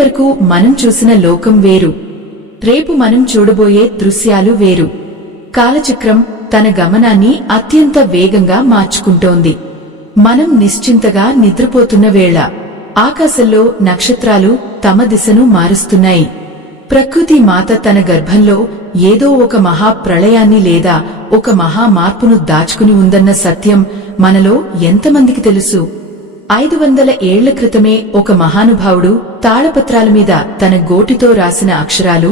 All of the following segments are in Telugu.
ఇప్పటివరకు మనం చూసిన లోకం వేరు, రేపు మనం చూడబోయే దృశ్యాలు వేరు. కాలచక్రం తన గమనాన్ని అత్యంత వేగంగా మార్చుకుంటోంది. మనం నిశ్చింతగా నిద్రపోతున్న వేళ ఆకాశంలో నక్షత్రాలు తమ దిశను మారుస్తున్నాయి. ప్రకృతి మాత తన గర్భంలో ఏదో ఒక మహా ప్రళయాన్ని లేదా ఒక మహా మార్పును దాచుకుని ఉందన్న సత్యం మనలో ఎంతమందికి తెలుసు? 500 ఏళ్ల క్రితమే ఒక మహానుభావుడు తాళపత్రాల మీద తన గోటితో రాసిన అక్షరాలు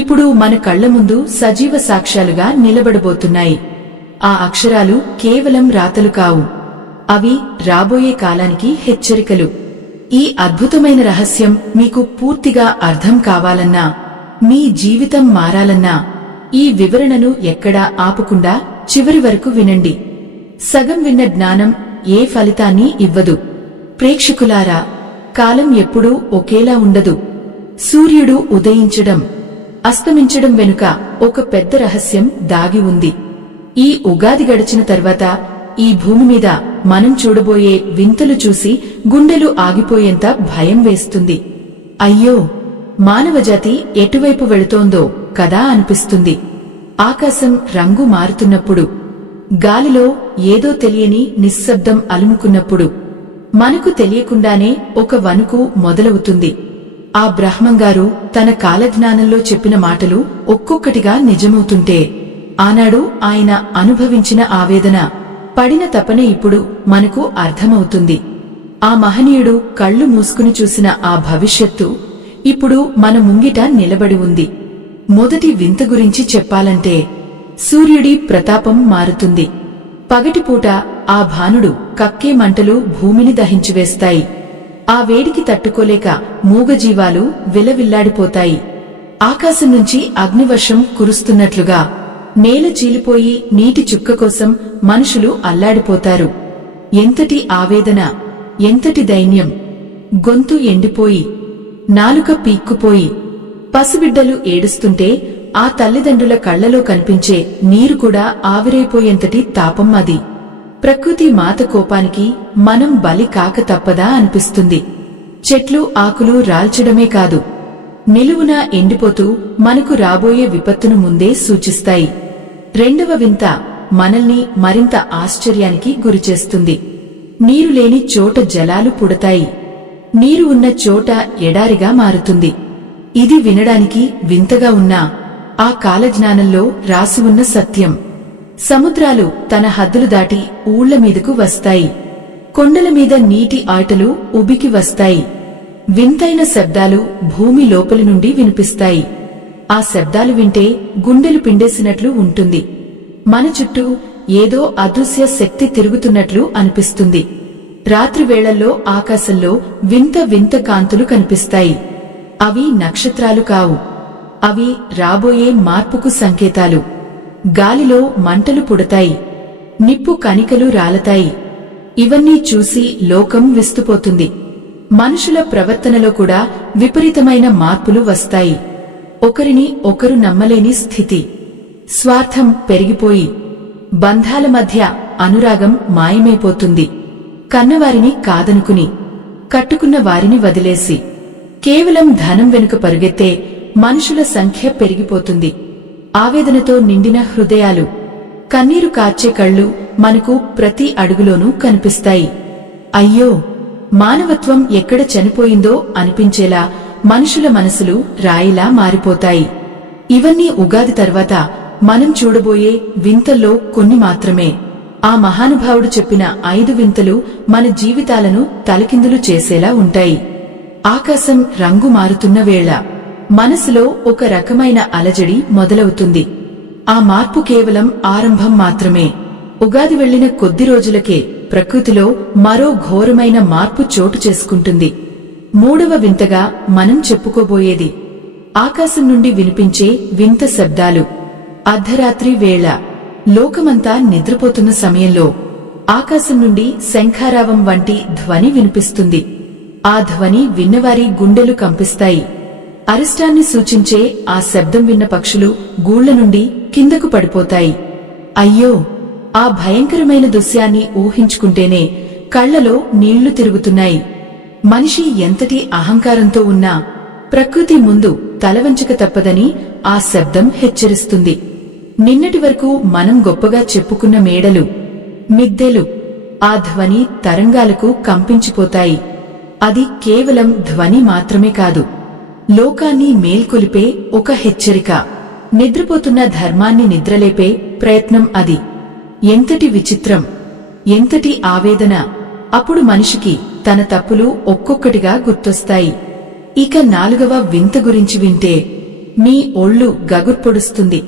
ఇప్పుడు మన కళ్ల ముందు సజీవ సాక్ష్యాలుగా నిలబడబోతున్నాయి. ఆ అక్షరాలు కేవలం రాతలు కావు, అవి రాబోయే కాలానికి హెచ్చరికలు. ఈ అద్భుతమైన రహస్యం మీకు పూర్తిగా అర్థం కావాలన్నా, మీ జీవితం మారాలన్నా ఈ వివరణను ఎక్కడా ఆపకుండా చివరి వరకు వినండి. సగం విన్న జ్ఞానం ఏ ఫలితాన్ని ఇవ్వదు. ప్రేక్షకులారా, కాలం ఎప్పుడూ ఒకేలా ఉండదు. సూర్యుడు ఉదయించడం, అస్తమించడం వెనుక ఒక పెద్ద రహస్యం దాగి ఉంది. ఈ ఉగాది గడిచిన తర్వాత ఈ భూమి మీద మనం చూడబోయే వింతలు చూసి గుండెలు ఆగిపోయేంత భయం వేస్తుంది. అయ్యో, మానవజాతి ఎటువైపు వెళుతోందో కదా అనిపిస్తుంది. ఆకాశం రంగు మారుతున్నప్పుడు, గాలిలో ఏదో తెలియని నిశ్శబ్దం అలుముకున్నప్పుడు మనకు తెలియకుండానే ఒక వణుకు మొదలవుతుంది. ఆ బ్రహ్మంగారు తన కాలజ్ఞానంలో చెప్పిన మాటలు ఒక్కొక్కటిగా నిజమవుతుంటే, ఆనాడు ఆయన అనుభవించిన ఆవేదన, పడిన తపన ఇప్పుడు మనకు అర్థమవుతుంది. ఆ మహనీయుడు కళ్ళు మూసుకుని చూసిన ఆ భవిష్యత్తు ఇప్పుడు మన ముంగిట నిలబడి ఉంది. మొదటి వింత గురించి చెప్పాలంటే, సూర్యుడి ప్రతాపం మారుతుంది. పగటిపూట ఆ భానుడు కక్కే మంటలు భూమిని దహించివేస్తాయి. ఆ వేడికి తట్టుకోలేక మూగజీవాలు విలవిల్లాడిపోతాయి. ఆకాశం నుంచి అగ్నివర్షం కురుస్తున్నట్లుగా నేల చీలిపోయి నీటి చుక్క కోసం మనుషులు అల్లాడిపోతారు. ఎంతటి ఆవేదన, ఎంతటి దైన్యం! గొంతు ఎండిపోయి, నాలుక పీక్కుపోయి, పసిబిడ్డలు ఏడుస్తుంటే ఆ తల్లిదండ్రుల కళ్లలో కనిపించే నీరు కూడా ఆవిరైపోయేంతటి తాపం అది. ప్రకృతి మాత కోపానికి మనం బలి కాక తప్పదా అనిపిస్తుంది. చెట్లు ఆకులు రాల్చడమే కాదు, నిలువునా ఎండిపోతూ మనకు రాబోయే విపత్తును ముందే సూచిస్తాయి. రెండవ వింత మనల్ని మరింత ఆశ్చర్యానికి గురిచేస్తుంది. నీరు లేని చోట జలాలు పుడతాయి, నీరు ఉన్న చోట ఎడారిగా మారుతుంది. ఇది వినడానికి వింతగా ఉన్నా ఆ కాలజ్ఞానంలో రాసి ఉన్న సత్యం. సముద్రాలు తన హద్దులు దాటి ఊళ్ల మీదకు వస్తాయి. కొండల మీద నీటి ఆటలు ఉబికి వస్తాయి. వింతైన శబ్దాలు భూమి లోపలి నుండి వినిపిస్తాయి. ఆ శబ్దాలు వింటే గుండెలు పిండేసినట్లు ఉంటుంది. మన చుట్టూ ఏదో అదృశ్య శక్తి తిరుగుతున్నట్లు అనిపిస్తుంది. రాత్రి వేళల్లో ఆకాశంలో వింత వింత కాంతులు కనిపిస్తాయి. అవి నక్షత్రాలు కావు, అవి రాబోయే మార్పుకు సంకేతాలు. గాలిలో మంటలు పుడతాయి, నిప్పు కణికలు రాలతాయి. ఇవన్నీ చూసి లోకం విస్తుపోతుంది. మనుషుల ప్రవర్తనలో కూడా విపరీతమైన మార్పులు వస్తాయి. ఒకరిని ఒకరు నమ్మలేని స్థితి, స్వార్థం పెరిగిపోయి బంధాల మధ్య అనురాగం మాయమైపోతుంది. కన్నవారిని కాదనుకుని, కట్టుకున్న వారిని వదిలేసి కేవలం ధనం వెనుక పరుగెత్తే మనుషుల సంఖ్య పెరిగిపోతుంది. ఆవేదనతో నిండిన హృదయాలు, కన్నీరు కార్చే కళ్ళు మనకు ప్రతి అడుగులోనూ కనిపిస్తాయి. అయ్యో, మానవత్వం ఎక్కడ చనిపోయిందో అనిపించేలా మనుషుల మనసులు రాయిలా మారిపోతాయి. ఇవన్నీ ఉగాది తర్వాత మనం చూడబోయే వింతల్లో కొన్ని మాత్రమే. ఆ మహానుభావుడు చెప్పిన 5 వింతలు మన జీవితాలను తలకిందులు చేసేలా ఉంటాయి. ఆకాశం రంగు మారుతున్న వేళ మనసులో ఒక రకమైన అలజడి మొదలవుతుంది. ఆ మార్పు కేవలం ఆరంభం మాత్రమే. ఉగాది వెళ్లిన కొద్ది రోజులకే ప్రకృతిలో మరో ఘోరమైన మార్పు చోటు చేసుకుంటుంది. మూడవ వింతగా మనం చెప్పుకోబోయేది ఆకాశం నుండి వినిపించే వింత శబ్దాలు. అర్ధరాత్రి వేళ లోకమంతా నిద్రపోతున్న సమయంలో ఆకాశం నుండి శంఖారావం వంటి ధ్వని వినిపిస్తుంది. ఆ ధ్వని విన్నవారి గుండెలు కంపిస్తాయి. అరిష్టాన్ని సూచించే ఆ శబ్దం విన్న పక్షులు గూళ్ల నుండి కిందకు పడిపోతాయి. అయ్యో, ఆ భయంకరమైన దృశ్యాన్ని ఊహించుకుంటేనే కళ్లలో నీళ్లు తిరుగుతున్నాయి. మనిషి ఎంతటి అహంకారంతో ఉన్నా ప్రకృతి ముందు తలవంచక తప్పదని ఆ శబ్దం హెచ్చరిస్తుంది. నిన్నటి వరకు మనం గొప్పగా చెప్పుకున్న మేడలు, మిద్దెలు ఆ ధ్వని తరంగాలకు కంపించిపోతాయి. అది కేవలం ధ్వని మాత్రమే కాదు, లోకాన్ని మేల్కొలిపే ఒక హెచ్చరిక. నిద్రపోతున్న ధర్మాన్ని నిద్రలేపే ప్రయత్నం అది. ఎంతటి విచిత్రం, ఎంతటి ఆవేదన! అప్పుడు మనిషికి తన తప్పులు ఒక్కొక్కటిగా గుర్తొస్తాయి. ఇక 4వ వింత గురించి వింటే మీ ఒళ్ళు గగుర్పొడుస్తుంది.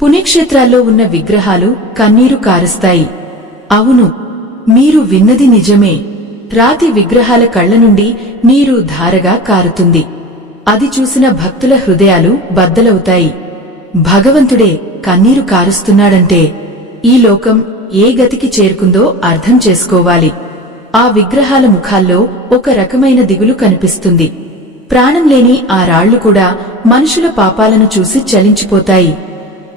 పుణ్యక్షేత్రాల్లో ఉన్న విగ్రహాలు కన్నీరు కారుస్తాయి. అవును, మీరు విన్నది నిజమే. రాతి విగ్రహాల కళ్ల నుండి నీరు ధారగా కారుతుంది. అది చూసిన భక్తుల హృదయాలు బద్దలవుతాయి. భగవంతుడే కన్నీరు కారుస్తున్నాడంటే ఈ లోకం ఏ గతికి చేరుకుందో అర్థం చేసుకోవాలి. ఆ విగ్రహాల ముఖాల్లో ఒక రకమైన దిగులు కనిపిస్తుంది. ప్రాణం లేని ఆ రాళ్లు కూడా మనుషుల పాపాలను చూసి చలించిపోతాయి.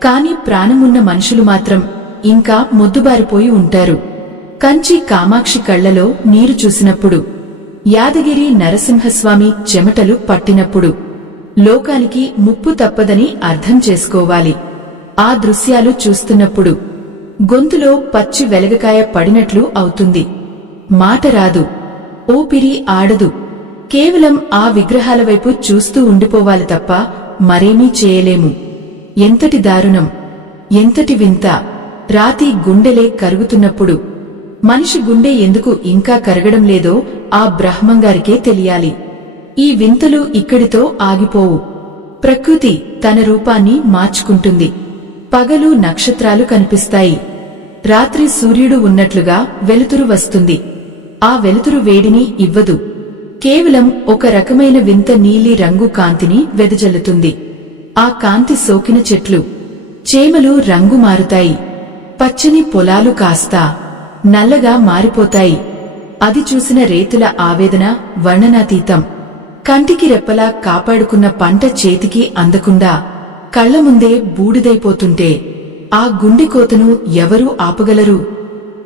కాని ప్రాణమున్న మనుషులు మాత్రం ఇంకా మొద్దుబారిపోయి ఉంటారు. కంచి కామాక్షి కళ్లలో నీరు చూసినప్పుడు, యాదగిరి నరసింహస్వామి చెమటలు పట్టినప్పుడు లోకానికి ముప్పు తప్పదని అర్థం చేసుకోవాలి. ఆ దృశ్యాలు చూస్తున్నప్పుడు గొంతులో పచ్చి వెలగకాయ పడినట్లు అవుతుంది. మాట రాదు, ఊపిరి ఆడదు. కేవలం ఆ విగ్రహాల వైపు చూస్తూ ఉండిపోవాలి తప్ప మరేమీ చేయలేము. ఎంతటి దారుణం, ఎంతటి వింత! రాతి గుండెలే కరుగుతున్నప్పుడు మనిషి గుండె ఎందుకు ఇంకా కరగడం లేదో ఆ బ్రహ్మంగారికే తెలియాలి. ఈ వింతలు ఇక్కడితో ఆగిపోవు. ప్రకృతి తన రూపాన్ని మార్చుకుంటుంది. పగలు నక్షత్రాలు కనిపిస్తాయి. రాత్రి సూర్యుడు ఉన్నట్లుగా వెలుతురు వస్తుంది. ఆ వెలుతురు వేడిని ఇవ్వదు, కేవలం ఒక రకమైన వింత నీలి రంగు కాంతిని వెదజల్లుతుంది. ఆ కాంతి సోకిన చెట్లు, చేమలు రంగు మారుతాయి. పచ్చని పొలాలు కాస్తా నల్లగా మారిపోతాయి. అది చూసిన రైతుల ఆవేదన వర్ణనాతీతం. కంటికి రెప్పలా కాపాడుకున్న పంట చేతికి అందకుండా కళ్ల ముందే బూడిదైపోతుంటే ఆ గుండెకోతను ఎవరూ ఆపగలరు?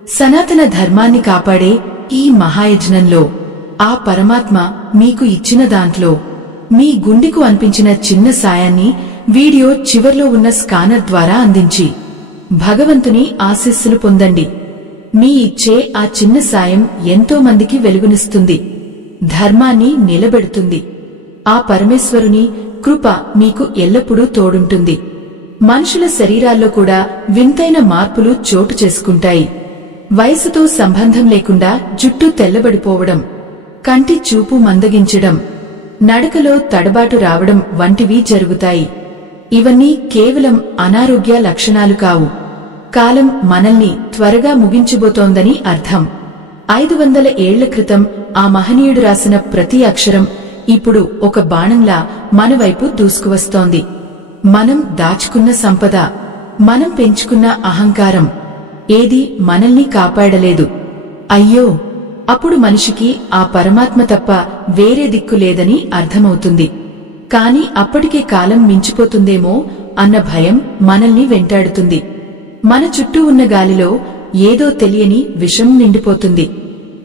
సనాతన ధర్మాన్ని కాపాడే ఈ మహాయజ్ఞంలో ఆ పరమాత్మ మీకు ఇచ్చిన దాంట్లో మీ గుండెకు అనిపించిన చిన్న సాయాన్ని వీడియో చివర్లో ఉన్న స్కానర్ ద్వారా అందించి భగవంతుని ఆశీస్సులు పొందండి. మీ ఇచ్చే ఆ చిన్న సాయం ఎంతో మందికి వెలుగునిస్తుంది, ధర్మాన్ని నిలబెడుతుంది. ఆ పరమేశ్వరుని కృప మీకు ఎల్లప్పుడూ తోడుంటుంది. మనుషుల శరీరాల్లో కూడా వింతైన మార్పులు చోటు చేసుకుంటాయి. వయసుతో సంబంధం లేకుండా జుట్టు తెల్లబడిపోవడం, కంటి చూపు మందగించడం, నడకలో తడబాటు రావడం వంటివి జరుగుతాయి. ఇవన్నీ కేవలం అనారోగ్య లక్షణాలు కావు. కాలం మనల్ని త్వరగా ముగించబోతోందని అర్థం. 500 ఏళ్ల క్రితం ఆ మహనీయుడు రాసిన ప్రతి అక్షరం ఇప్పుడు ఒక బాణంలా మనవైపు దూసుకువస్తోంది. మనం దాచుకున్న సంపద, మనం పెంచుకున్న అహంకారం ఏదీ మనల్ని కాపాడలేదు. అయ్యో, అప్పుడు మనిషికి ఆ పరమాత్మ తప్ప వేరే దిక్కు లేదని అర్థమవుతుంది. కాని అప్పటికే కాలం మించిపోతుందేమో అన్న భయం మనల్ని వెంటాడుతుంది. మన చుట్టూ ఉన్న గాలిలో ఏదో తెలియని విషం నిండిపోతుంది.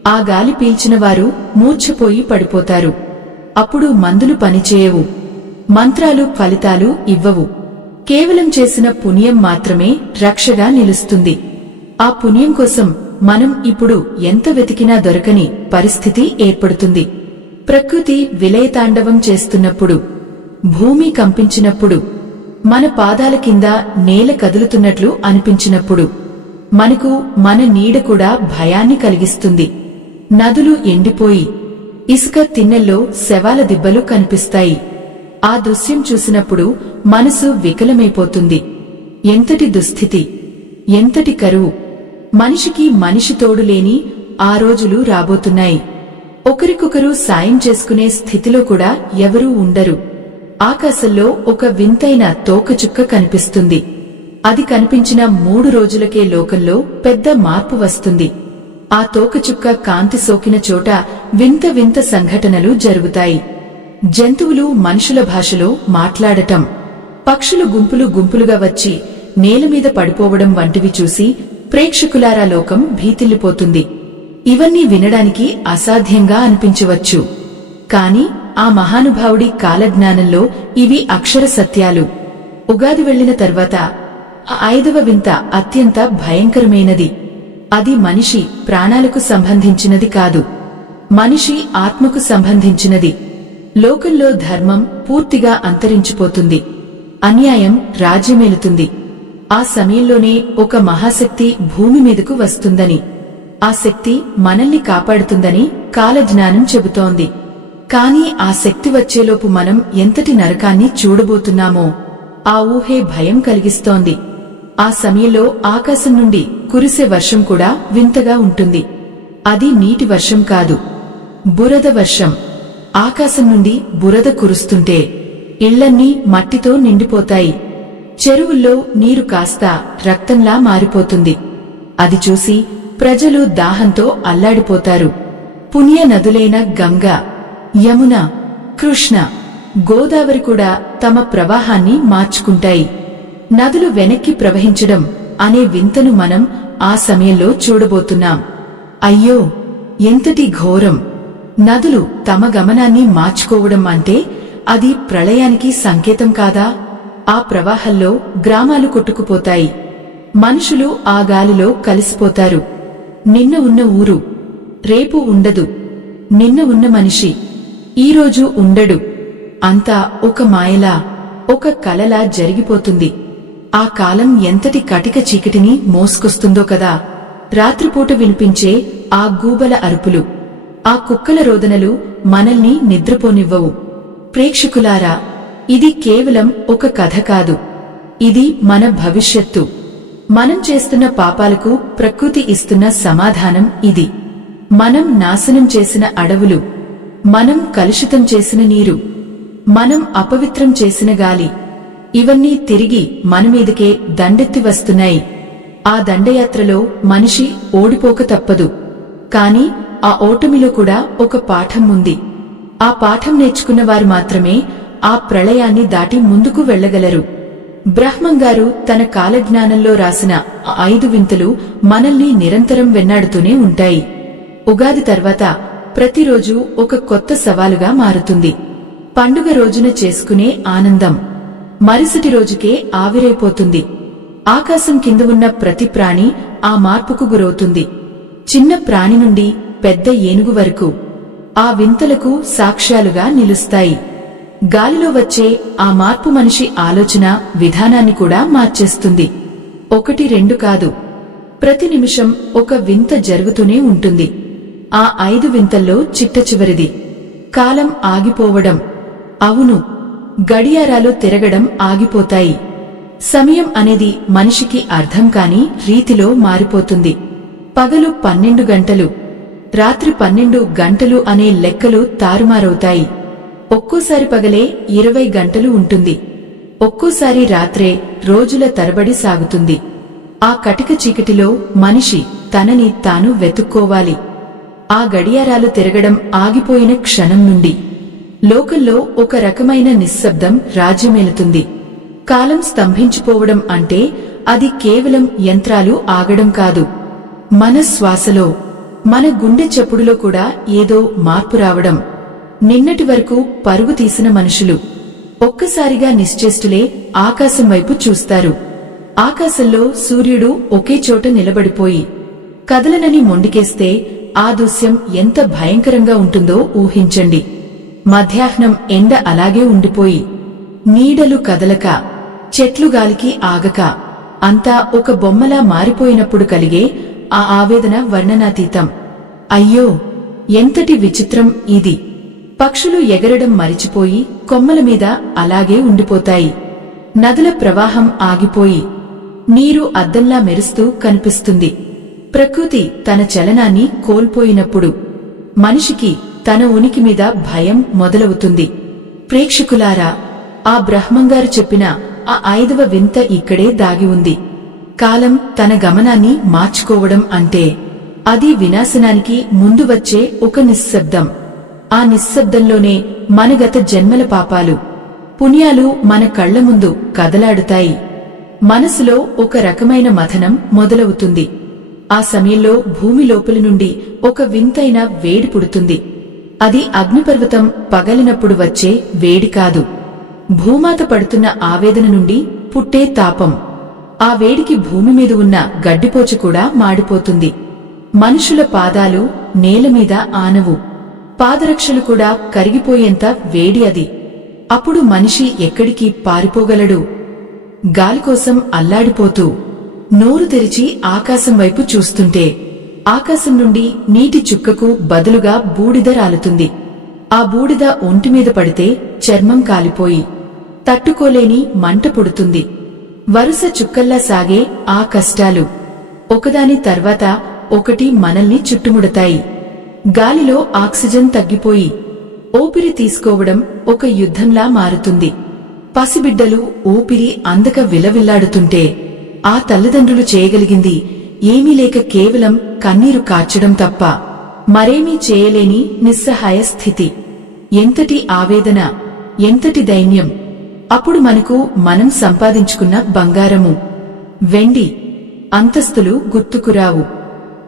ఆ గాలి పీల్చిన వారు మూర్ఛపోయి పడిపోతారు. అప్పుడు మందులు పనిచేయవు, మంత్రాలు ఫలితాలు ఇవ్వవు. కేవలం చేసిన పుణ్యం మాత్రమే రక్షగా నిలుస్తుంది. ఆ పుణ్యం కోసం మనం ఇప్పుడు ఎంత వెతికినా దొరకని పరిస్థితి ఏర్పడుతుంది. ప్రకృతి విలయతాండవం చేస్తున్నప్పుడు, భూమి కంపించినప్పుడు, మన పాదాల కింద నేల కదులుతున్నట్లు అనిపించినప్పుడు మనకు మన నీడ కూడా భయాన్ని కలిగిస్తుంది. నదులు ఎండిపోయి ఇసుక తిన్నెల్లో శవాల దిబ్బలు కనిపిస్తాయి. ఆ దృశ్యం చూసినప్పుడు మనసు వికలమైపోతుంది. ఎంతటి దుస్థితి, ఎంతటి కరువు! మనిషికి మనిషి తోడులేని ఆ రోజులు రాబోతున్నాయి. ఒకరికొకరు సాయం చేసుకునే స్థితిలో కూడా ఎవరూ ఉండరు. ఆకాశంలో ఒక వింతైన తోకచుక్క కనిపిస్తుంది. అది కనిపించిన 3 రోజులకే లోకంలో పెద్ద మార్పు వస్తుంది. ఆ తోకచుక్క కాంతి సోకిన చోట వింత వింత సంఘటనలు జరుగుతాయి. జంతువులు మనుషుల భాషలో మాట్లాడటం, పక్షులు గుంపులు గుంపులుగా వచ్చి నేలమీద పడిపోవడం వంటివి చూసి ప్రేక్షకులారా లోకం భీతిల్లిపోతుంది. ఇవన్నీ వినడానికి అసాధ్యంగా అనిపించవచ్చు, కాని ఆ మహానుభావుడి కాలజ్ఞానంలో ఇవి అక్షర సత్యాలు. ఉగాది వెళ్లిన తర్వాత ఆ 5వ వింత అత్యంత భయంకరమైనది. అది మనిషి ప్రాణాలకు సంబంధించినది కాదు, మనిషి ఆత్మకు సంబంధించినది. లోకంలో ధర్మం పూర్తిగా అంతరించిపోతుంది, అన్యాయం రాజ్యమేలుతుంది. ఆ సమయంలోనే ఒక మహాశక్తి భూమి మీదకు వస్తుందని, ఆ శక్తి మనల్ని కాపాడుతుందని కాలజ్ఞానం చెబుతోంది. కాని ఆ శక్తి వచ్చేలోపు మనం ఎంతటి నరకాన్ని చూడబోతున్నామో ఆ ఊహే భయం కలిగిస్తోంది. ఆ సమయంలో ఆకాశం నుండి కురిసే వర్షం కూడా వింతగా ఉంటుంది. అది నీటి వర్షం కాదు, బురద వర్షం. ఆకాశం నుండి బురద కురుస్తుంటే ఇళ్లన్నీ మట్టితో నిండిపోతాయి. చెరువుల్లో నీరు కాస్త రక్తంలా మారిపోతుంది. అది చూసి ప్రజలు దాహంతో అల్లాడిపోతారు. పుణ్య నదులైన గంగా, యమున, కృష్ణ, గోదావరి కూడా తమ ప్రవాహాన్ని మార్చుకుంటాయి. నదులు వెనక్కి ప్రవహించడం అనే వింతను మనం ఆ సమయంలో చూడబోతున్నాం. అయ్యో, ఎంతటి ఘోరం! నదులు తమ గమనాన్ని మార్చుకోవడం అంటే అది ప్రళయానికి సంకేతం కాదా? ఆ ప్రవాహంలో గ్రామాలు కొట్టుకుపోతాయి, మనుషులు ఆ గాలిలో కలిసిపోతారు. నిన్న ఉన్న ఊరు రేపు ఉండదు, నిన్న ఉన్న మనిషి ఈరోజు ఉండడు. అంతా ఒక మాయలా, ఒక కలలా జరిగిపోతుంది. ఆ కాలం ఎంతటి కటిక చీకటిని మోసుకొస్తుందో కదా. రాత్రిపూట వినిపించే ఆ గూబల అరుపులు, ఆ కుక్కల రోదనలు మనల్ని నిద్రపోనివ్వవు. ప్రేక్షకులారా, ఇది కేవలం ఒక కథ కాదు, ఇది మన భవిష్యత్తు. మనం చేస్తున్న పాపాలకు ప్రకృతి ఇస్తున్న సమాధానం ఇది. మనం నాశనం చేసిన అడవులు, మనం కలుషితం చేసిన నీరు, మనం అపవిత్రం చేసిన గాలి, ఇవన్నీ తిరిగి మనమీదకే దండెత్తి వస్తున్నాయి. ఆ దండయాత్రలో మనిషి ఓడిపోక తప్పదు. కాని ఆ ఓటమిలో కూడా ఒక పాఠం ఉంది. ఆ పాఠం నేర్చుకున్నవారు మాత్రమే ఆ ప్రళయాన్ని దాటి ముందుకు వెళ్లగలరు. బ్రహ్మంగారు తన కాలజ్ఞానంలో రాసిన ఆ 5 వింతలు మనల్ని నిరంతరం వెన్నాడుతూనే ఉంటాయి. ఉగాది తర్వాత ప్రతిరోజు ఒక కొత్త సవాలుగా మారుతుంది. పండుగ రోజున చేసుకునే ఆనందం మరుసటి రోజుకే ఆవిరైపోతుంది. ఆకాశం కింద ఉన్న ప్రతి ప్రాణి ఆ మార్పుకు గురవుతుంది. చిన్న ప్రాణి నుండి పెద్ద ఏనుగు వరకు ఆ వింతలకు సాక్ష్యాలుగా నిలుస్తాయి. గాలిలో వచ్చే ఆ మార్పు మనిషి ఆలోచన విధానాన్ని కూడా మార్చేస్తుంది. 1, 2 కాదు, ప్రతి నిమిషం ఒక వింత జరుగుతూనే ఉంటుంది. ఆ 5 వింతల్లో చిట్టచివరిది కాలం ఆగిపోవడం. అవును, గడియారాలు తిరగడం ఆగిపోతాయి. సమయం అనేది మనిషికి అర్థం కాని రీతిలో మారిపోతుంది. పగలు 12 గంటలు, రాత్రి 12 గంటలు అనే లెక్కలు తారుమారవుతాయి. ఒక్కోసారి పగలే 20 గంటలు ఉంటుంది, ఒక్కోసారి రాత్రే రోజుల తరబడి సాగుతుంది. ఆ కటిక చీకటిలో మనిషి తనని తాను వెతుక్కోవాలి. ఆ గడియారాలు తిరగడం ఆగిపోయిన క్షణం నుండి లోకంలో ఒక రకమైన నిశ్శబ్దం రాజ్యమేలుతుంది. కాలం స్తంభించిపోవడం అంటే అది కేవలం యంత్రాలు ఆగడం కాదు. మన శ్వాసలో, మన గుండె చప్పుడులో కూడా ఏదో మార్పు రావడం. నిన్నటి వరకు పరుగు తీసిన మనుషులు ఒక్కసారిగా నిశ్చేష్టులే ఆకాశం వైపు చూస్తారు. ఆకాశంలో సూర్యుడు ఒకే చోట నిలబడిపోయి కదలనని మొండికేస్తే ఆ దృశ్యం ఎంత భయంకరంగా ఉంటుందో ఊహించండి. మధ్యాహ్నం ఎండ అలాగే ఉండిపోయి నీడలు కదలక, చెట్లు గాలికి ఆగక, అంతా ఒక బొమ్మలా మారిపోయినప్పుడు కలిగే ఆ ఆవేదన వర్ణనాతీతం. అయ్యో, ఎంతటి విచిత్రం ఇది! పక్షులు ఎగరడం మరిచిపోయి కొమ్మల మీద అలాగే ఉండిపోతాయి. నదుల ప్రవాహం ఆగిపోయి నీరు అద్దంలా మెరుస్తూ కనిపిస్తుంది. ప్రకృతి తన చలనాన్ని కోల్పోయినప్పుడు మనిషికి తన ఉనికి మీద భయం మొదలవుతుంది. ప్రేక్షకులారా, ఆ బ్రహ్మంగారు చెప్పిన ఆ 5వ వింత ఇక్కడే దాగి ఉంది. కాలం తన గమనాన్ని మార్చుకోవడం అంటే అది వినాశనానికి ముందు వచ్చే ఒక నిశ్శబ్దం. ఆ నిశ్శబ్దంలోనే మన గత జన్మల పాపాలు, పుణ్యాలు మన కళ్ల ముందు కదలాడుతాయి. మనసులో ఒక రకమైన మథనం మొదలవుతుంది. ఆ సమయంలో భూమి లోపలి నుండి ఒక వింతైన వేడి పుడుతుంది. అది అగ్నిపర్వతం పగలినప్పుడు వచ్చే వేడి కాదు, భూమాత పడుతున్న ఆవేదన నుండి పుట్టే తాపం. ఆ వేడికి భూమి మీద ఉన్న గడ్డిపోచ కూడా మాడిపోతుంది. మనుషుల పాదాలు నేలమీద ఆనవు, పాదరక్షలు కూడా కరిగిపోయేంత వేడి అది. అప్పుడు మనిషి ఎక్కడికి పారిపోగలడు? గాలికోసం అల్లాడిపోతూ నోరు తెరిచి ఆకాశం వైపు చూస్తుంటే ఆకాశం నుండి నీటి చుక్కకు బదులుగా బూడిద రాలుతుంది. ఆ బూడిద ఒంటిమీద పడితే చర్మం కాలిపోయి తట్టుకోలేని మంట పుడుతుంది. వరుస చుక్కల్లా సాగే ఆ కష్టాలు ఒకదాని తర్వాత ఒకటి మనల్ని చుట్టుముడతాయి. గాలిలో ఆక్సిజన్ తగ్గిపోయి ఊపిరి తీసుకోవడం ఒక యుద్ధంలా మారుతుంది. పసిబిడ్డలు ఊపిరి అందక విలవిల్లాడుతుంటే ఆ తల్లిదండ్రులు చేయగలిగింది ఏమీ లేక కేవలం కన్నీరు కార్చడం తప్ప మరేమీ చేయలేని నిస్సహాయ స్థితి. ఎంతటి ఆవేదన, ఎంతటి దైన్యం! అప్పుడు మనకు మనం సంపాదించుకున్న బంగారము, వెండి, అంతస్తులు గుర్తుకురావు.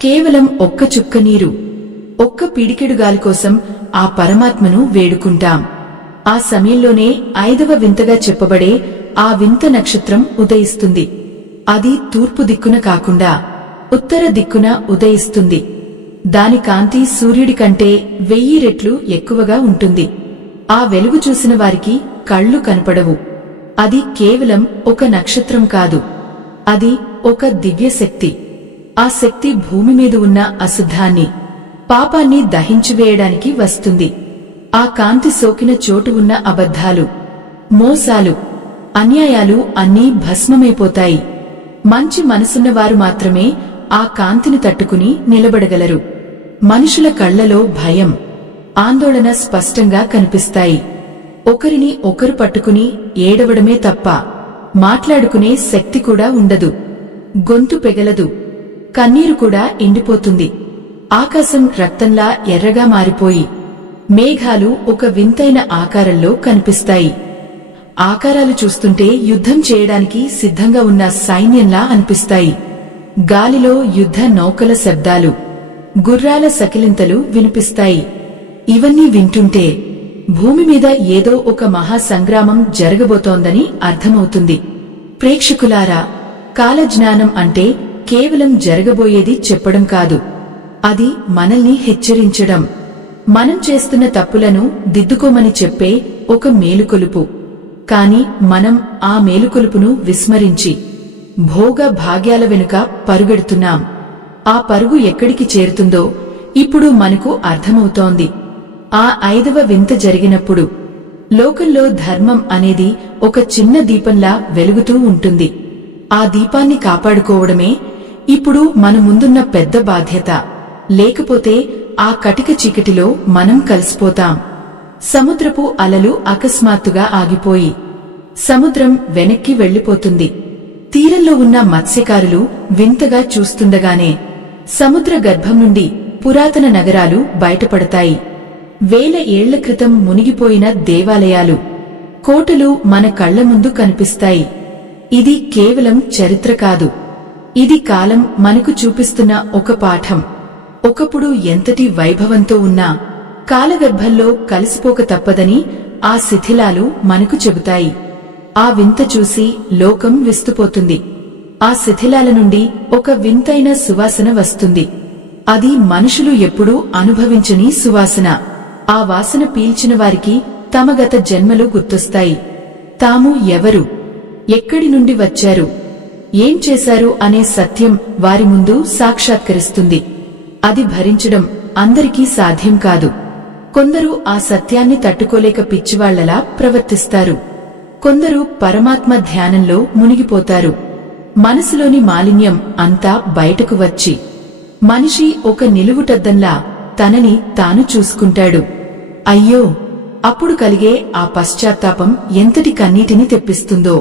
కేవలం ఒక్క చుక్క నీరు, ఒక్క పిడికెడు గాలికోసం ఆ పరమాత్మను వేడుకుంటాం. ఆ సమయంలోనే 5వ వింతగా చెప్పబడే ఆ వింత నక్షత్రం ఉదయిస్తుంది. అది తూర్పు దిక్కున కాకుండా ఉత్తర దిక్కున ఉదయిస్తుంది. దాని కాంతి సూర్యుడి కంటే 1000 రెట్లు ఎక్కువగా ఉంటుంది. ఆ వెలుగు చూసిన వారికి కళ్ళు కనపడవు. అది కేవలం ఒక నక్షత్రం కాదు, అది ఒక దివ్యశక్తి. ఆ శక్తి భూమి మీద ఉన్న అశుద్ధాన్ని, పాపాన్ని దహించివేయడానికి వస్తుంది. ఆ కాంతి సోకిన చోటు ఉన్న అబద్ధాలు, మోసాలు, అన్యాయాలు అన్నీ భస్మమైపోతాయి. మంచి మనసున్నవారు మాత్రమే ఆ కాంతిని తట్టుకుని నిలబడగలరు. మనుషుల కళ్లలో భయం, ఆందోళన స్పష్టంగా కనిపిస్తాయి. ఒకరిని ఒకరు పట్టుకుని ఏడవడమే తప్ప మాట్లాడుకునే శక్తి కూడా ఉండదు. గొంతు పెగలదు, కన్నీరు కూడా ఎండిపోతుంది. ఆకాశం రక్తంలా ఎర్రగా మారిపోయి మేఘాలు ఒక వింతైన ఆకారంలో కనిపిస్తాయి. ఆకారాలు చూస్తుంటే యుద్ధం చేయడానికి సిద్ధంగా ఉన్న సైన్యంలా అనిపిస్తాయి. గాలిలో యుద్ధ నౌకల శబ్దాలు, గుర్రాల సకిలింతలు వినిపిస్తాయి. ఇవన్నీ వింటుంటే భూమి మీద ఏదో ఒక మహాసంగ్రామం జరగబోతోందని అర్థమవుతుంది. ప్రేక్షకులారా, కాలజ్ఞానం అంటే కేవలం జరగబోయేది చెప్పడం కాదు, అది మనల్ని హెచ్చరించడం, మనం చేస్తున్న తప్పులను దిద్దుకోమని చెప్పే ఒక మేలుకొలుపు. కాని మనం ఆ మేలుకొలుపును విస్మరించి భోగ భాగ్యాల వెనుక పరుగెడుతున్నాం. ఆ పరుగు ఎక్కడికి చేరుతుందో ఇప్పుడు మనకు అర్థమవుతోంది. ఆ 5వ వింత జరిగినప్పుడు లోకంలో ధర్మం అనేది ఒక చిన్న దీపంలా వెలుగుతూ ఉంటుంది. ఆ దీపాన్ని కాపాడుకోవడమే ఇప్పుడు మన ముందున్న పెద్ద బాధ్యత. లేకపోతే ఆ కటిక చీకటిలో మనం కలిసిపోతాం. సముద్రపు అలలు అకస్మాత్తుగా ఆగిపోయి సముద్రం వెనక్కి వెళ్లిపోతుంది. తీరంలో ఉన్న మత్స్యకారులు వింతగా చూస్తుండగానే సముద్ర గర్భం నుండి పురాతన నగరాలు బయటపడతాయి. 1000 ఏళ్ల క్రితం మునిగిపోయిన దేవాలయాలు, కోటలు మన కళ్ల ముందు కనిపిస్తాయి. ఇది కేవలం చరిత్ర కాదు, ఇది కాలం మనకు చూపిస్తున్న ఒక పాఠం. ఒకప్పుడు ఎంతటి వైభవంతో ఉన్నా కాలగర్భంలో కలిసిపోక తప్పదని ఆ శిథిలాలు మనకు చెబుతాయి. ఆ వింత చూసి లోకం విస్తుపోతుంది. ఆ శిథిలాల నుండి ఒక వింతైన సువాసన వస్తుంది. అది మనుషులు ఎప్పుడూ అనుభవించని సువాసన. ఆ వాసన పీల్చిన వారికి తమ గత జన్మలు గుర్తొస్తాయి. తాము ఎవరు, ఎక్కడి నుండి వచ్చారు, ఏం చేశారు అనే సత్యం వారి ముందు సాక్షాత్కరిస్తుంది. అది భరించడం అందరికీ సాధ్యం కాదు. కొందరు ఆ సత్యాన్ని తట్టుకోలేక పిచ్చివాళ్లలా ప్రవర్తిస్తారు. కొందరు పరమాత్మ ధ్యానంలో మునిగిపోతారు. మనసులోని మాలిన్యం అంతా బయటకు వచ్చి మనిషి ఒక నిలువుటద్దంలా తనని తాను చూసుకుంటాడు. అయ్యో, అప్పుడు కలిగే ఆ పశ్చాత్తాపం ఎంతటి కన్నీటిని తెప్పిస్తుందో.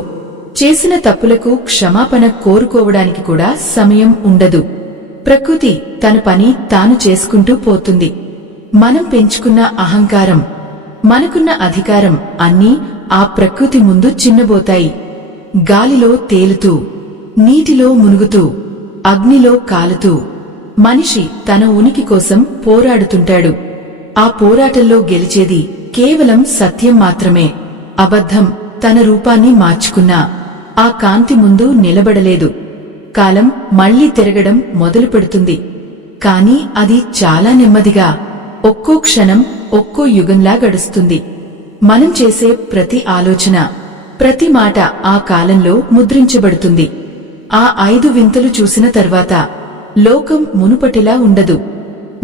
చేసిన తప్పులకు క్షమాపణ కోరుకోవడానికి కూడా సమయం ఉండదు. ప్రకృతి తన పని తాను చేసుకుంటూ పోతుంది. మనం పెంచుకున్న అహంకారం, మనకున్న అధికారం అన్నీ ఆ ప్రకృతి ముందు చిన్నబోతాయి. గాలిలో తేలుతూ, నీటిలో మునుగుతూ, అగ్నిలో కాలుతూ మనిషి తన ఉనికి కోసం పోరాడుతుంటాడు. ఆ పోరాటంలో గెలిచేది కేవలం సత్యం మాత్రమే. అబద్ధం తన రూపాన్ని మార్చుకున్నా ఆ కాంతి ముందు నిలబడలేదు. కాలం మళ్లీ తిరగడం మొదలుపెడుతుంది. కాని అది చాలా నెమ్మదిగా, ఒక్కో క్షణం ఒక్కో యుగంలా గడుస్తుంది. మనం చేసే ప్రతి ఆలోచన, ప్రతి మాట ఆ కాలంలో ముద్రించబడుతుంది. ఆ 5 వింతలు చూసిన తర్వాత లోకం మునుపటిలా ఉండదు.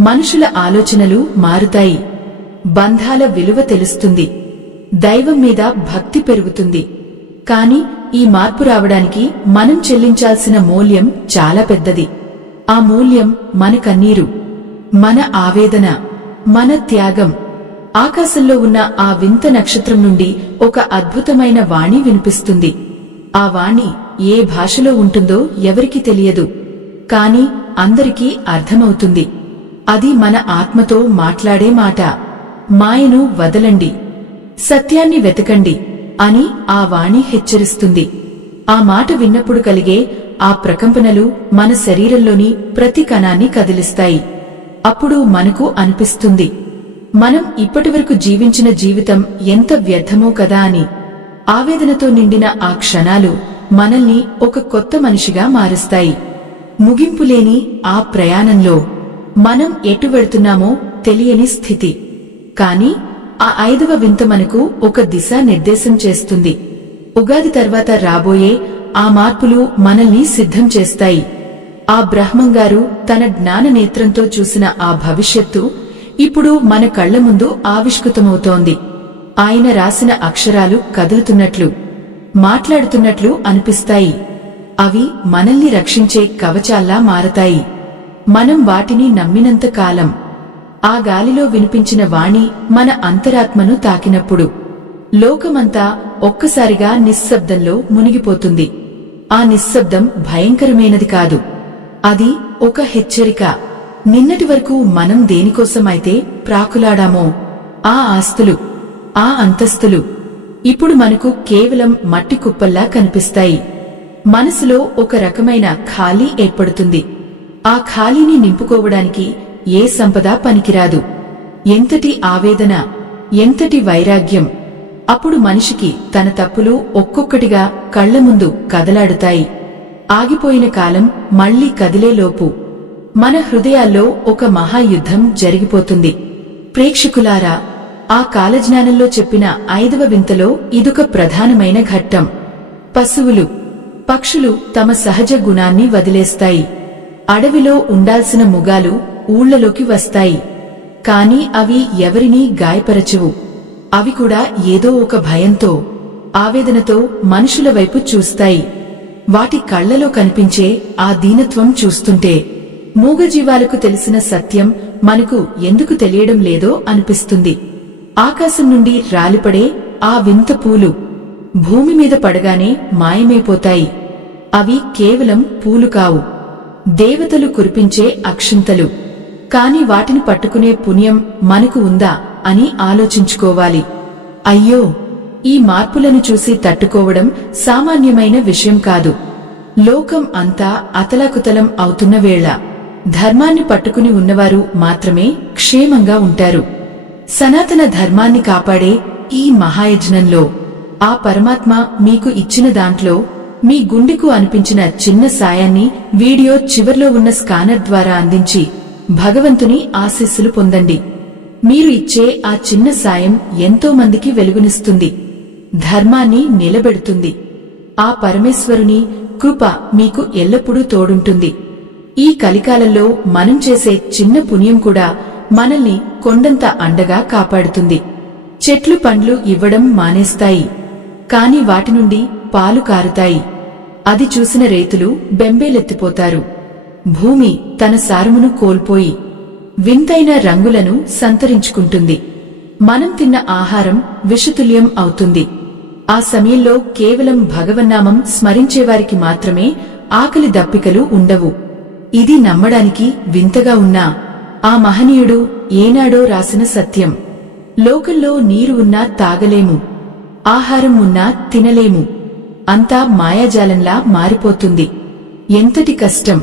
మనుషుల ఆలోచనలు మారుతాయి. బంధాల విలువ తెలుస్తుంది. దైవం మీద భక్తి పెరుగుతుంది. కాని ఈ మార్పు రావడానికి మనం చెల్లించాల్సిన మూల్యం చాలా పెద్దది. ఆ మూల్యం మన కన్నీరు, మన ఆవేదన, మన త్యాగం. ఆకాశంలో ఉన్న ఆ వింత నక్షత్రం నుండి ఒక అద్భుతమైన వాణి వినిపిస్తుంది. ఆ వాణి ఏ భాషలో ఉంటుందో ఎవరికీ తెలియదు. కాని అందరికీ అర్థమవుతుంది. అది మన ఆత్మతో మాట్లాడే మాట. మాయను వదలండి, సత్యాన్ని వెతకండి అని ఆ వాణి హెచ్చరిస్తుంది. ఆ మాట విన్నప్పుడు కలిగే ఆ ప్రకంపనలు మన శరీరంలోని ప్రతి కణాన్ని కదిలిస్తాయి. అప్పుడు మనకు అనిపిస్తుంది, మనం ఇప్పటివరకు జీవించిన జీవితం ఎంత వ్యర్థమో కదా అని. ఆవేదనతో నిండిన ఆ క్షణాలు మనల్ని ఒక కొత్త మనిషిగా మారుస్తాయి. ముగింపులేని ఆ ప్రయాణంలో మనం ఎటు వెడుతున్నామో తెలియని స్థితి. కాని ఆ 5వ వింత మనకు ఒక దిశా నిర్దేశం చేస్తుంది. ఉగాది తర్వాత రాబోయే ఆ మార్పులు మనల్ని సిద్ధం చేస్తాయి. ఆ బ్రహ్మంగారు తన జ్ఞాన నేత్రంతో చూసిన ఆ భవిష్యత్తు ఇప్పుడు మన కళ్ల ముందు ఆవిష్కృతమవుతోంది. ఆయన రాసిన అక్షరాలు కదులుతున్నట్లు, మాట్లాడుతున్నట్లు అనిపిస్తాయి. అవి మనల్ని రక్షించే కవచాల్లా మారతాయి, మనం వాటిని నమ్మినంత కాలం. ఆ గాలిలో వినిపించిన వాణి మన అంతరాత్మను తాకినప్పుడు లోకమంతా ఒక్కసారిగా నిశ్శబ్దంలో మునిగిపోతుంది. ఆ నిశ్శబ్దం భయంకరమైనది కాదు, అది ఒక హెచ్చరిక. నిన్నటి వరకు మనం దేనికోసమైతే ప్రాకులాడామో, ఆ ఆస్తులు, ఆ అంతస్తులు ఇప్పుడు మనకు కేవలం మట్టి కుప్పల్లా కనిపిస్తాయి. మనసులో ఒక రకమైన ఖాళీ ఏర్పడుతుంది. ఆ ఖాళీని నింపుకోవడానికి ఏ సంపద పనికిరాదు. ఎంతటి ఆవేదన, ఎంతటి వైరాగ్యం. అప్పుడు మనిషికి తన తప్పులు ఒక్కొక్కటిగా కళ్ల ముందు కదలాడుతాయి. ఆగిపోయిన కాలం మళ్లీ కదిలేలోపు మన హృదయాల్లో ఒక మహాయుద్ధం జరిగిపోతుంది. ప్రేక్షకులారా, ఆ కాలజ్ఞానంలో చెప్పిన 5వ వింతలో ఇదొక ప్రధానమైన ఘట్టం. పశువులు, పక్షులు తమ సహజ గుణాన్ని వదిలేస్తాయి. అడవిలో ఉండాల్సిన మృగాలు ఊళ్లలోకి వస్తాయి. కాని అవి ఎవరినీ గాయపరచవు. అవి కూడా ఏదో ఒక భయంతో, ఆవేదనతో మనుషుల వైపు చూస్తాయి. వాటి కళ్లలో కనిపించే ఆ దీనత్వం చూస్తుంటే మూగజీవాలకు తెలిసిన సత్యం మనకు ఎందుకు తెలియడం లేదో అనిపిస్తుంది. ఆకాశం నుండి రాలిపడే ఆ వింత పూలు భూమి మీద పడగానే మాయమైపోతాయి. అవి కేవలం పూలు కావు, దేవతలు కురిపించే అక్షింతలు. కాని వాటిని పట్టుకునే పుణ్యం మనకు ఉందా అని ఆలోచించుకోవాలి. అయ్యో, ఈ మార్పులను చూసి తట్టుకోవడం సామాన్యమైన విషయం కాదు. లోకం అంతా అతలాకుతలం అవుతున్న వేళ ధర్మాన్ని పట్టుకుని ఉన్నవారు మాత్రమే క్షేమంగా ఉంటారు. సనాతన ధర్మాన్ని కాపాడే ఈ మహాయజ్ఞంలో ఆ పరమాత్మ మీకు ఇచ్చిన దాంట్లో మీ గుండెకు అనిపించిన చిన్న సాయాన్ని వీడియో చివర్లో ఉన్న స్కానర్ ద్వారా అందించి భగవంతుని ఆశీస్సులు పొందండి. మీరు ఇచ్చే ఆ చిన్న సాయం ఎంతో మందికి వెలుగునిస్తుంది, ధర్మాన్ని నిలబెడుతుంది. ఆ పరమేశ్వరుని కృప మీకు ఎల్లప్పుడూ తోడుంటుంది. ఈ కలికాలంలో మనం చేసే చిన్న పుణ్యం కూడా మనల్ని కొండంత అండగా కాపాడుతుంది. చెట్లు పండ్లు ఇవ్వడం మానేస్తాయి, కాని వాటి నుండి పాలు కారుతాయి. అది చూసిన రైతులు బెంబేలెత్తిపోతారు. భూమి తన సారమును కోల్పోయి వింతైన రంగులను సంతరించుకుంటుంది. మనం తిన్న ఆహారం విషతుల్యం అవుతుంది. ఆ సమయంలో కేవలం భగవన్నామం స్మరించేవారికి మాత్రమే ఆకలి దప్పికలు ఉండవు. ఇది నమ్మడానికి వింతగా ఉన్నా ఆ మహనీయుడు ఏనాడో రాసిన సత్యం. లోకంలో నీరు ఉన్నా తాగలేము, ఆహారం ఉన్నా తినలేము, అంతా మాయాజాలంలా మారిపోతుంది. ఎంతటి కష్టం,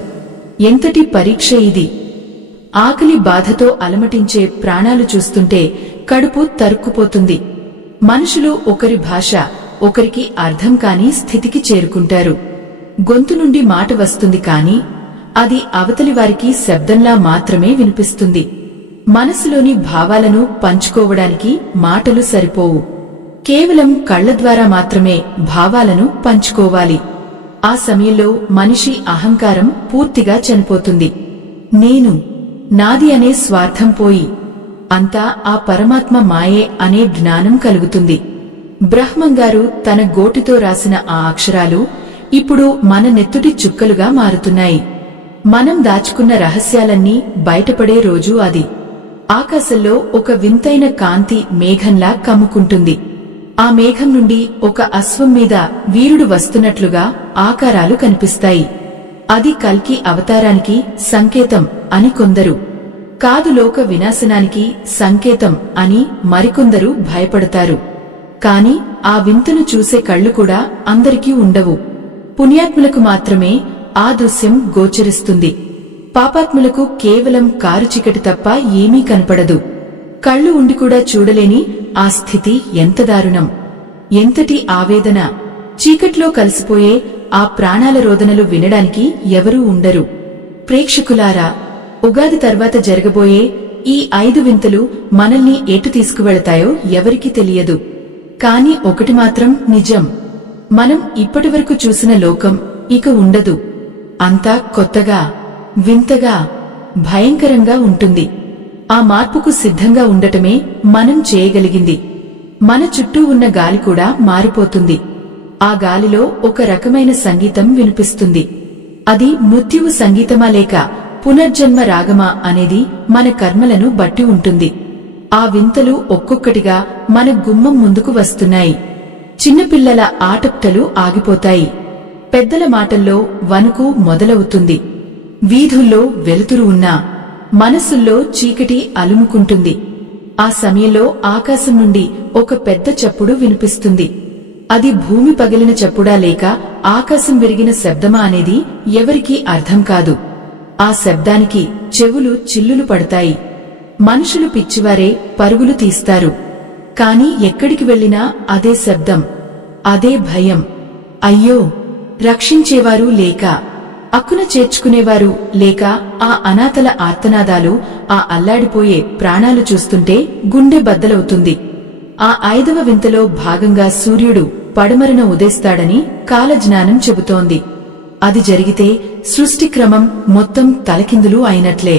ఎంతటి పరీక్ష ఇది! ఆకలి బాధతో అలమటించే ప్రాణాలు చూస్తుంటే కడుపు తరుక్కుపోతుంది. మనుషులు ఒకరి భాష ఒకరికి అర్థం కాని స్థితికి చేరుకుంటారు. గొంతు నుండి మాట వస్తుంది కాని అది అవతలివారికి శబ్దంలా మాత్రమే వినిపిస్తుంది. మనసులోని భావాలను పంచుకోవడానికి మాటలు సరిపోవు. కేవలం కళ్ల ద్వారా మాత్రమే భావాలను పంచుకోవాలి. ఆ సమయంలో మనిషి అహంకారం పూర్తిగా చనిపోతుంది. నేను, నాది అనే స్వార్థం పోయి అంతా ఆ పరమాత్మ మాయే అనే జ్ఞానం కలుగుతుంది. బ్రహ్మంగారు తన గోటితో రాసిన ఆ అక్షరాలు ఇప్పుడు మన నెత్తుటి చుక్కలుగా మారుతున్నాయి. మనం దాచుకున్న రహస్యాలన్నీ బయటపడే రోజు అది. ఆకాశంలో ఒక వింతైన కాంతి మేఘంలా కమ్ముకుంటుంది. ఆ మేఘం నుండి ఒక అశ్వం మీద వీరుడు వస్తున్నట్లుగా ఆకారాలు కనిపిస్తాయి. అది కల్కి అవతారానికి సంకేతం అని కొందరు, కాదు లోక వినాశనానికి సంకేతం అని మరికొందరు భయపడతారు. కాని ఆ వింతను చూసే కళ్ళు కూడా అందరికీ ఉండవు. పుణ్యాత్ములకు మాత్రమే ఆ దృశ్యం గోచరిస్తుంది. పాపాత్ములకు కేవలం కారుచీకటి తప్ప ఏమీ కనపడదు. కళ్ళు ఉండి కూడా చూడలేని ఆ స్థితి ఎంత దారుణం! ఎంతటి ఆవేదన! చీకట్లో కలిసిపోయే ఆ ప్రాణాల రోదనలు వినడానికి ఎవరూ ఉండరు. ప్రేక్షకులారా, ఉగాది తర్వాత జరగబోయే ఈ 5 వింతలు మనల్ని ఎటు తీసుకువెళతాయో ఎవరికీ తెలియదు. కాని ఒకటి మాత్రం నిజం, మనం ఇప్పటివరకు చూసిన లోకం ఇక ఉండదు. అంతా కొత్తగా, వింతగా, భయంకరంగా ఉంటుంది. ఆ మార్పుకు సిద్ధంగా ఉండటమే మనం చేయగలిగింది. మన చుట్టూ ఉన్న గాలి కూడా మారిపోతుంది. ఆ గాలిలో ఒక రకమైన సంగీతం వినిపిస్తుంది. అది మృత్యువు సంగీతమా లేక పునర్జన్మ రాగమా అనేది మన కర్మలను బట్టి ఉంటుంది. ఆ వింతలు ఒక్కొక్కటిగా మన గుమ్మం ముందుకు వస్తున్నాయి. చిన్నపిల్లల ఆటప్టలు ఆగిపోతాయి. పెద్దల మాటల్లో వణుకు మొదలవుతుంది. వీధుల్లో వెలుతురు ఉన్నా మనసుల్లో చీకటి అలుముకుంటుంది. ఆ సమయంలో ఆకాశం నుండి ఒక పెద్ద చప్పుడు వినిపిస్తుంది. అది భూమి పగిలిన చప్పుడా లేక ఆకాశం విరిగిన శబ్దమా అనేది ఎవరికీ అర్థం కాదు. ఆ శబ్దానికి చెవులు చిల్లులు పడతాయి. మనుషులు పిచ్చివారే పరుగులు తీస్తారు. కాని ఎక్కడికి వెళ్లినా అదే శబ్దం, అదే భయం. అయ్యో, రక్షించేవారు లేక, అక్కున చేర్చుకునేవారు లేక ఆ అనాథల ఆర్తనాదాలు, ఆ అల్లాడిపోయే ప్రాణాలు చూస్తుంటే గుండె బద్దలవుతుంది. ఆ 5వ వింతలో భాగంగా సూర్యుడు పడమరన ఉదయిస్తాడని కాలజ్ఞానం చెబుతోంది. అది జరిగితే సృష్టి క్రమం మొత్తం తలకిందులు అయినట్లే.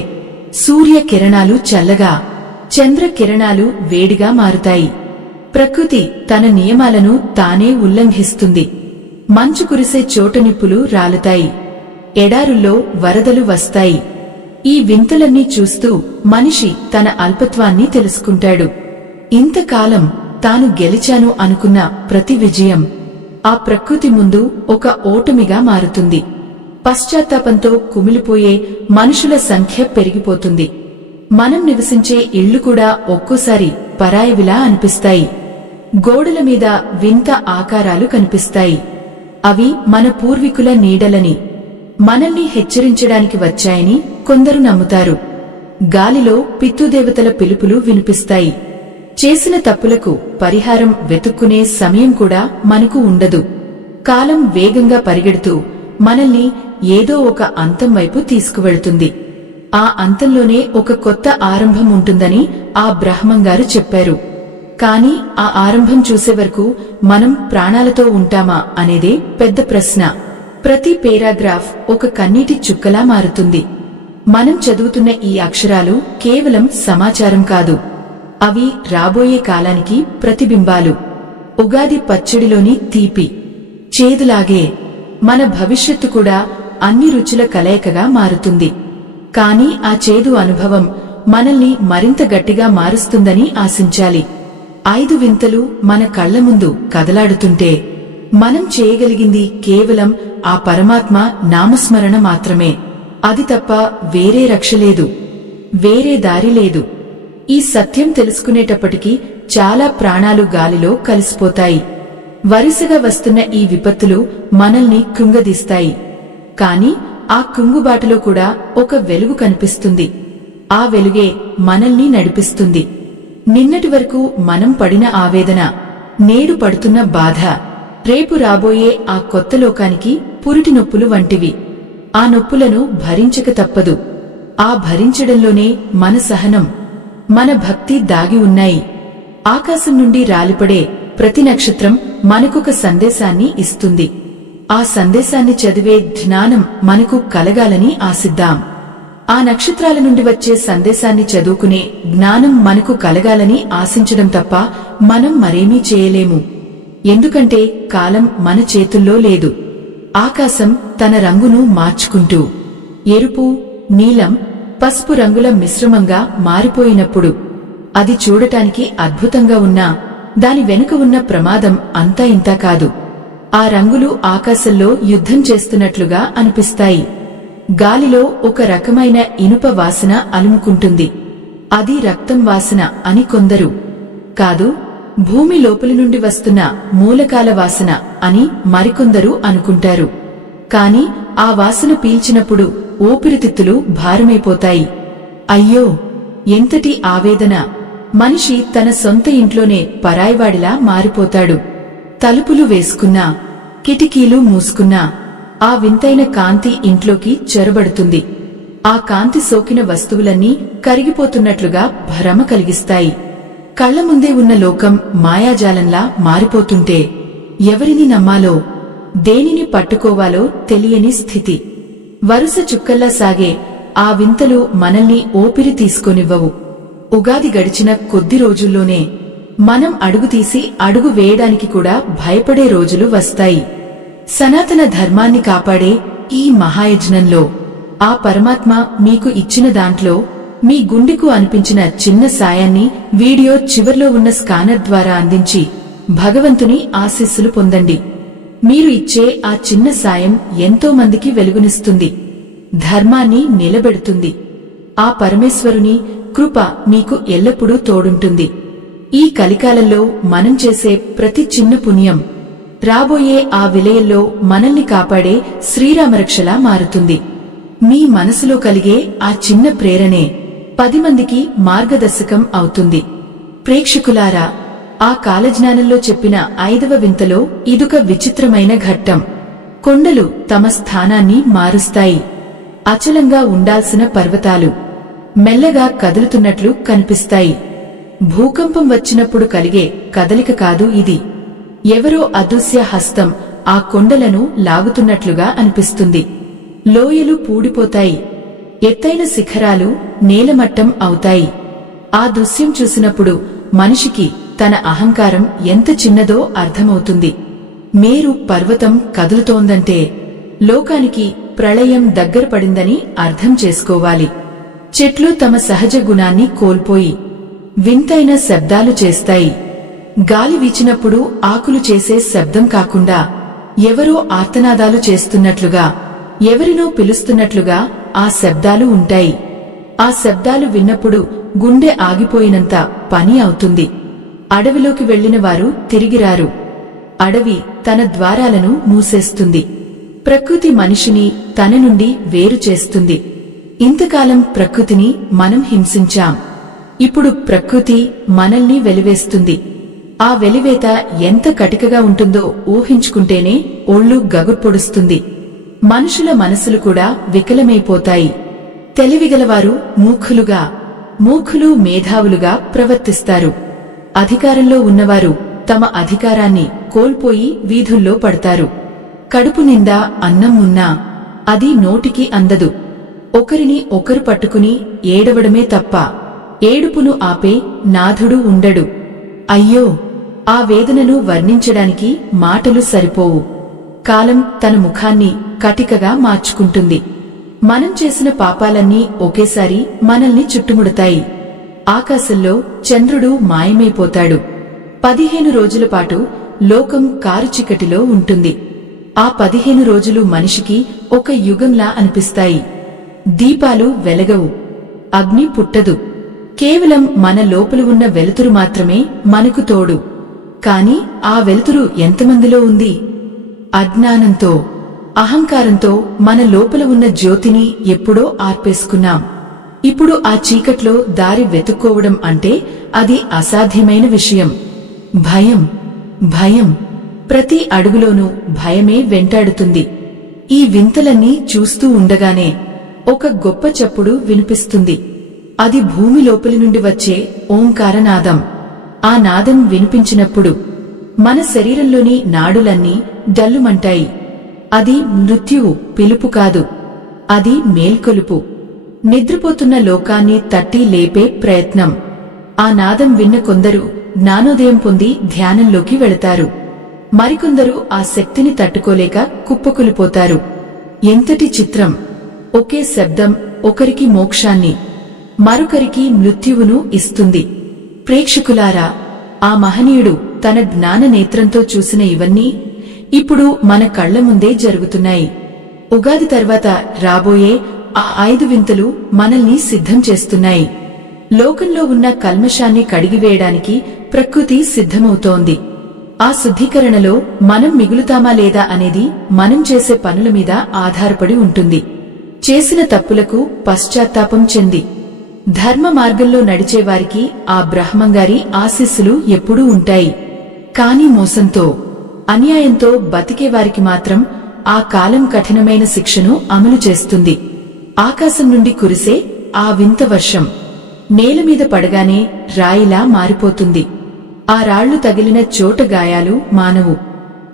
సూర్య కిరణాలు చల్లగా, చంద్ర కిరణాలు వేడిగా మారుతాయి. ప్రకృతి తన నియమాలను తానే ఉల్లంఘిస్తుంది. మంచు కురిసే చోట నిప్పులు రాలుతాయి. ఎడారుల్లో వరదలు వస్తాయి. ఈ వింతలన్నీ చూస్తూ మనిషి తన అల్పత్వాన్ని తెలుసుకుంటాడు. ఇంతకాలం తాను గెలిచాను అనుకున్న ప్రతి విజయం ఆ ప్రకృతి ముందు ఒక ఓటమిగా మారుతుంది. పశ్చాత్తాపంతో కుమిలిపోయే మనుషుల సంఖ్య పెరిగిపోతుంది. మనం నివసించే ఇళ్లు కూడా ఒక్కోసారి పరాయివిలా అనిపిస్తాయి. గోడల మీద వింత ఆకారాలు కనిపిస్తాయి. అవి మన పూర్వీకుల నీడలని, మనల్ని హెచ్చరించడానికి వచ్చాయని కొందరు నమ్ముతారు. గాలిలో పితృదేవతల పిలుపులు వినిపిస్తాయి. చేసిన తప్పులకు పరిహారం వెతుక్కునే సమయం కూడా మనకు ఉండదు. కాలం వేగంగా పరిగెడుతూ మనల్ని ఏదో ఒక అంతం వైపు తీసుకువెళ్తుంది. ఆ అంతంలోనే ఒక కొత్త ఆరంభం ఉంటుందని ఆ బ్రహ్మంగారు చెప్పారు. కాని ఆ ఆరంభం చూసే వరకు మనం ప్రాణాలతో ఉంటామా అనేదే పెద్ద ప్రశ్న. ప్రతి పేరాగ్రాఫ్ ఒక కన్నీటి చుక్కలా మారుతుంది. మనం చదువుతున్న ఈ అక్షరాలు కేవలం సమాచారం కాదు, అవి రాబోయే కాలానికి ప్రతిబింబాలు. ఉగాది పచ్చడిలోని తీపి, చేదులాగే మన భవిష్యత్తు కూడా అన్ని రుచుల కలయికగా మారుతుంది. కాని ఆ చేదు అనుభవం మనల్ని మరింత గట్టిగా మారుస్తుందని ఆశించాలి. 5 వింతలు మన కళ్ల ముందు కదలాడుతుంటే మనం చేయగలిగింది కేవలం ఆ పరమాత్మ నామస్మరణ మాత్రమే. అది తప్ప వేరే రక్షలేదు, వేరే దారి లేదు. ఈ సత్యం తెలుసుకునేటప్పటికీ చాలా ప్రాణాలు గాలిలో కలిసిపోతాయి. వరుసగా వస్తున్న ఈ విపత్తులు మనల్ని కృంగదీస్తాయి. కాని ఆ కృంగుబాటులో కూడా ఒక వెలుగు కనిపిస్తుంది. ఆ వెలుగే మనల్ని నడిపిస్తుంది. నిన్నటి వరకు మనం పడిన ఆవేదన, నేడు పడుతున్న బాధ, రేపు రాబోయే ఆ కొత్త లోకానికి పురిటి నొప్పులు వంటివి. ఆ నొప్పులను భరించక తప్పదు. ఆ భరించడంలోనే మన సహనం, మన భక్తి దాగి ఉన్నాయి. ఆకాశం నుండి రాలిపడే ప్రతి నక్షత్రం మనకొక సందేశాన్ని ఇస్తుంది. ఆ సందేశాన్ని చదివే జ్ఞానం మనకు కలగాలని ఆశిద్దాం. ఆ నక్షత్రాల నుండి వచ్చే సందేశాన్ని చదువుకునే జ్ఞానం మనకు కలగాలని ఆశించడం తప్ప మనం మరేమీ చేయలేము. ఎందుకంటే కాలం మన చేతుల్లో లేదు. ఆకాశం తన రంగును మార్చుకుంటూ ఎరుపు, నీలం, పసుపు రంగుల మిశ్రమంగా మారిపోయినప్పుడు అది చూడటానికి అద్భుతంగా ఉన్నా దాని వెనుక ఉన్న ప్రమాదం అంతా ఇంతా కాదు. ఆ రంగులు ఆకాశంలో యుద్ధం చేస్తున్నట్లుగా అనిపిస్తాయి. గాలిలో ఒక రకమైన ఇనుప వాసన అలుముకుంటుంది. అది రక్తం వాసన అని కొందరు, కాదు, భూమి లోపలి నుండి వస్తున్న మూలకాల వాసన అని మరికొందరు అనుకుంటారు. కాని ఆ వాసన పీల్చినప్పుడు ఊపిరితిత్తులు భారమైపోతాయి. అయ్యో, ఎంతటి ఆవేదన! మనిషి తన సొంత ఇంట్లోనే పరాయివాడిలా మారిపోతాడు. తలుపులు వేసుకున్నా, కిటికీలు మూసుకున్నా ఆ వింతైన కాంతి ఇంట్లోకి చొరబడుతుంది. ఆ కాంతి సోకిన వస్తువులన్నీ కరిగిపోతున్నట్లుగా భ్రమ కలిగిస్తాయి. కళ్ల ముందే ఉన్న లోకం మాయాజాలంలా మారిపోతుంటే ఎవరిని నమ్మాలో, దేనిని పట్టుకోవాలో తెలియని స్థితి. వరుస చుక్కల్లా సాగే ఆ వింతలు మనల్ని ఊపిరి తీసుకొనివ్వవు. ఉగాది గడిచిన కొద్ది రోజుల్లోనే మనం అడుగుతీసి అడుగు వేయడానికి కూడా భయపడే రోజులు వస్తాయి. సనాతన ధర్మాన్ని కాపాడే ఈ మహాయజ్ఞంలో ఆ పరమాత్మ మీకు ఇచ్చిన దాంట్లో మీ గుండెకు అనిపించిన చిన్న సాయాన్ని వీడియో చివర్లో ఉన్న స్కానర్ ద్వారా అందించి భగవంతుని ఆశీస్సులు పొందండి. మీరు ఇచ్చే ఆ చిన్న సాయం ఎంతో మందికి వెలుగునిస్తుంది, ధర్మాన్ని నిలబెడుతుంది. ఆ పరమేశ్వరుని కృప మీకు ఎల్లప్పుడూ తోడుంటుంది. ఈ కలికాలంలో మనం చేసే ప్రతి చిన్న పుణ్యం రాబోయే ఆ విలయంలో మనల్ని కాపాడే శ్రీరామరక్షలా మారుతుంది. మీ మనసులో కలిగే ఆ చిన్న ప్రేరణే 10 మందికి మార్గదర్శకం అవుతుంది. ప్రేక్షకులారా, ఆ కాలజ్ఞానంలో చెప్పిన 5వ వింతలో ఇదొక విచిత్రమైన ఘట్టం. కొండలు తమ స్థానాన్ని మారుస్తాయి. అచలంగా ఉండాల్సిన పర్వతాలు మెల్లగా కదులుతున్నట్లు కనిపిస్తాయి. భూకంపం వచ్చినప్పుడు కలిగే కదలిక కాదు ఇది. ఎవరో అదృశ్య హస్తం ఆ కొండలను లాగుతున్నట్లుగా అనిపిస్తుంది. లోయలు పూడిపోతాయి. ఎత్తైన శిఖరాలు నేలమట్టం అవుతాయి. ఆ దృశ్యం చూసినప్పుడు మనిషికి తన అహంకారం ఎంత చిన్నదో అర్థమవుతుంది. మేరు పర్వతం కదులుతోందంటే లోకానికి ప్రళయం దగ్గర పడిందని అర్థం చేసుకోవాలి. చెట్లు తమ సహజ గుణాన్ని కోల్పోయి వింతైన శబ్దాలు చేస్తాయి. గాలి వీచినప్పుడు ఆకులు చేసే శబ్దం కాకుండా ఎవరో ఆర్తనాదాలు చేస్తున్నట్లుగా, ఎవరినో పిలుస్తున్నట్లుగా ఆ శబ్దాలు ఉంటాయి. ఆ శబ్దాలు విన్నప్పుడు గుండె ఆగిపోయినంత పని అవుతుంది. అడవిలోకి వెళ్లిన వారు తిరిగిరారు. అడవి తన ద్వారాలను మూసేస్తుంది. ప్రకృతి మనిషిని తన నుండి వేరు చేస్తుంది. ఇంతకాలం ప్రకృతిని మనం హింసించాం. ఇప్పుడు ప్రకృతి మనల్ని వెలివేస్తుంది. ఆ వెలివేత ఎంత కటికగా ఉంటుందో ఊహించుకుంటేనే ఒళ్ళు గగుర్పొడుస్తుంది. మనుషుల మనసులు కూడా వికలమైపోతాయి. తెలివిగలవారు మూర్ఖులు మేధావులుగా ప్రవర్తిస్తారు. అధికారంలో ఉన్నవారు తమ అధికారాన్ని కోల్పోయి వీధుల్లో పడతారు. కడుపు నిండా అన్నం ఉన్నా అది నోటికి అందదు. ఒకరిని ఒకరు పట్టుకుని ఏడవడమే తప్ప ఏడుపును ఆపే నాథుడు ఉండడు. అయ్యో, ఆ వేదనను వర్ణించడానికి మాటలు సరిపోవు. కాలం తన ముఖాన్ని కటికగా మార్చుకుంటుంది. మనం చేసిన పాపాలన్నీ ఒకేసారి మనల్ని చుట్టుముడతాయి. ఆకాశంలో చంద్రుడు మాయమైపోతాడు. 15 రోజుల పాటు లోకం కారుచికటిలో ఉంటుంది. ఆ 15 రోజులు మనిషికి ఒక యుగంలా అనిపిస్తాయి. దీపాలు వెలగవు, అగ్ని పుట్టదు. కేవలం మన లోపల ఉన్న వెలుతురు మాత్రమే మనకు తోడు. కాని ఆ వెలుతురు ఎంతమందిలో ఉంది? అజ్ఞానంతో, అహంకారంతో మన లోపల ఉన్న జ్యోతిని ఎప్పుడో ఆర్పేసుకున్నాం. ఇప్పుడు ఆ చీకట్లో దారి వెతుక్కోవడం అంటే అది అసాధ్యమైన విషయం. భయం, భయం, ప్రతి అడుగులోనూ భయమే వెంటాడుతుంది. ఈ వింతలన్నీ చూస్తూ ఉండగానే ఒక గొప్ప చప్పుడు వినిపిస్తుంది. అది భూమి లోపలి నుండి వచ్చే ఓంకారనాదం. ఆ నాదం వినిపించినప్పుడు మన శరీరంలోని నాడులన్నీ డల్లుమంటాయి. అది మృత్యువు పిలుపు కాదు, అది మేల్కొలుపు, నిద్రపోతున్న లోకాన్ని తట్టి లేపే ప్రయత్నం. ఆ నాదం విన్న కొందరు జ్ఞానోదయం పొంది ధ్యానంలోకి వెళతారు. మరికొందరు ఆ శక్తిని తట్టుకోలేక కుప్పకూలిపోతారు. ఎంతటి చిత్రం! ఒకే శబ్దం ఒకరికి మోక్షాన్ని, మరొకరికి మృత్యువును ఇస్తుంది. ప్రేక్షకులారా, ఆ మహనీయుడు తన జ్ఞాన నేత్రంతో చూసిన ఇవన్నీ ఇప్పుడు మన కళ్ల ముందే జరుగుతున్నాయి. ఉగాది తర్వాత రాబోయే ఆ 5 వింతలు మనల్ని సిద్ధం చేస్తున్నాయి. లోకంలో ఉన్న కల్మషాన్ని కడిగివేయడానికి ప్రకృతి సిద్ధమవుతోంది. ఆ శుద్ధీకరణలో మనం మిగులుతామా లేదా అనేది మనం చేసే పనుల మీద ఆధారపడి ఉంటుంది. చేసిన తప్పులకు పశ్చాత్తాపం చెంది ధర్మ మార్గంలో నడిచేవారికి ఆ బ్రహ్మంగారి ఆశీస్సులు ఎప్పుడూ ఉంటాయి. కాని మోసంతో, అన్యాయంతో బతికేవారికి మాత్రం ఆ కాలం కఠినమైన శిక్షను అమలు చేస్తుంది. ఆకాశం నుండి కురిసే ఆ వింత వర్షం నేలమీద పడగానే రాయిలా మారిపోతుంది. ఆ రాళ్లు తగిలిన చోట గాయాలు మానవు.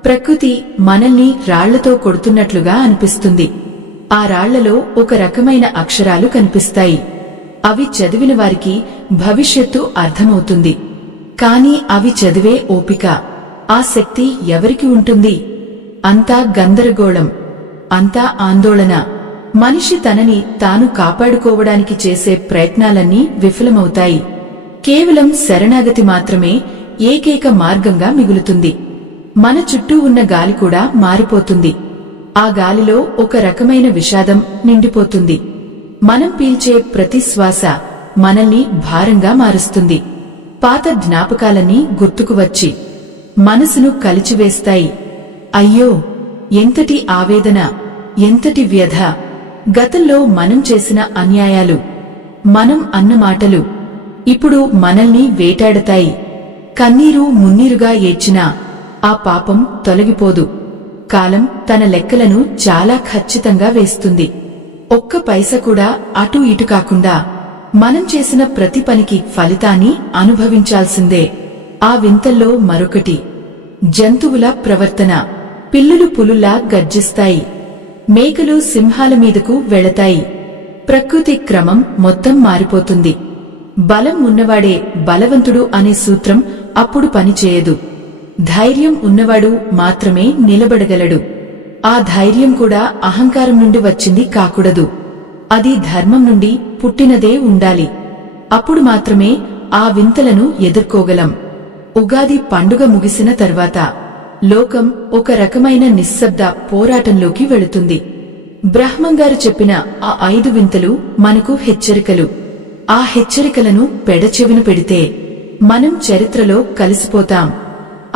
ప్రకృతి మనల్ని రాళ్లతో కొడుతున్నట్లుగా అనిపిస్తుంది. ఆ రాళ్లలో ఒక రకమైన అక్షరాలు కనిపిస్తాయి. అవి చదివిన వారికి భవిష్యత్తు అర్థమవుతుంది. కాని అవి చదివే ఓపిక, ఆ శక్తి ఎవరికి ఉంటుంది? అంతా గందరగోళం, అంతా ఆందోళన. మనిషి తనని తాను కాపాడుకోవడానికి చేసే ప్రయత్నాలన్నీ విఫలమవుతాయి. కేవలం శరణాగతి మాత్రమే ఏకైక మార్గంగా మిగులుతుంది. మన చుట్టూ ఉన్న గాలి కూడా మారిపోతుంది. ఆ గాలిలో ఒక రకమైన విషాదం నిండిపోతుంది. మనం పీల్చే ప్రతి శ్వాస మనల్ని భారంగా మారుస్తుంది. పాత జ్ఞాపకాలన్నీ గుర్తుకు వచ్చి మనసును కలిచివేస్తాయి. అయ్యో, ఎంతటి ఆవేదన, ఎంతటి వ్యధ! గతంలో మనం చేసిన అన్యాయాలు, మనం అన్న మాటలు ఇప్పుడు మనల్ని వేటాడతాయి. కన్నీరు మున్నీరుగా ఏడ్చినా ఆ పాపం తొలగిపోదు. కాలం తన లెక్కలను చాలా ఖచ్చితంగా వేస్తుంది. ఒక్క పైస కూడా అటూ ఇటు కాకుండా మనం చేసిన ప్రతి పనికి ఫలితాన్ని అనుభవించాల్సిందే. ఆ వింతల్లో మరొకటి జంతువుల ప్రవర్తన. పిల్లులు పులుల్లా గర్జిస్తాయి. మేకలు సింహాల మీదకు వెళతాయి. ప్రకృతి క్రమం మొత్తం మారిపోతుంది. బలం ఉన్నవాడే బలవంతుడు అనే సూత్రం అప్పుడు పనిచేయదు. ధైర్యం ఉన్నవాడు మాత్రమే నిలబడగలడు. ఆ ధైర్యం కూడా అహంకారం నుండి వచ్చింది కాకూడదు. అది ధర్మం నుండి పుట్టినదే ఉండాలి. అప్పుడు మాత్రమే ఆ వింతలను ఎదుర్కోగలం. ఉగాది పండుగ ముగిసిన తర్వాత లోకం ఒక రకమైన నిశ్శబ్ద పోరాటంలోకి వెళుతుంది. బ్రహ్మంగారు చెప్పిన ఆ 5 వింతలు మనకు హెచ్చరికలు. ఆ హెచ్చరికలను పెడచెవిన పెడితే మనం చరిత్రలో కలిసిపోతాం.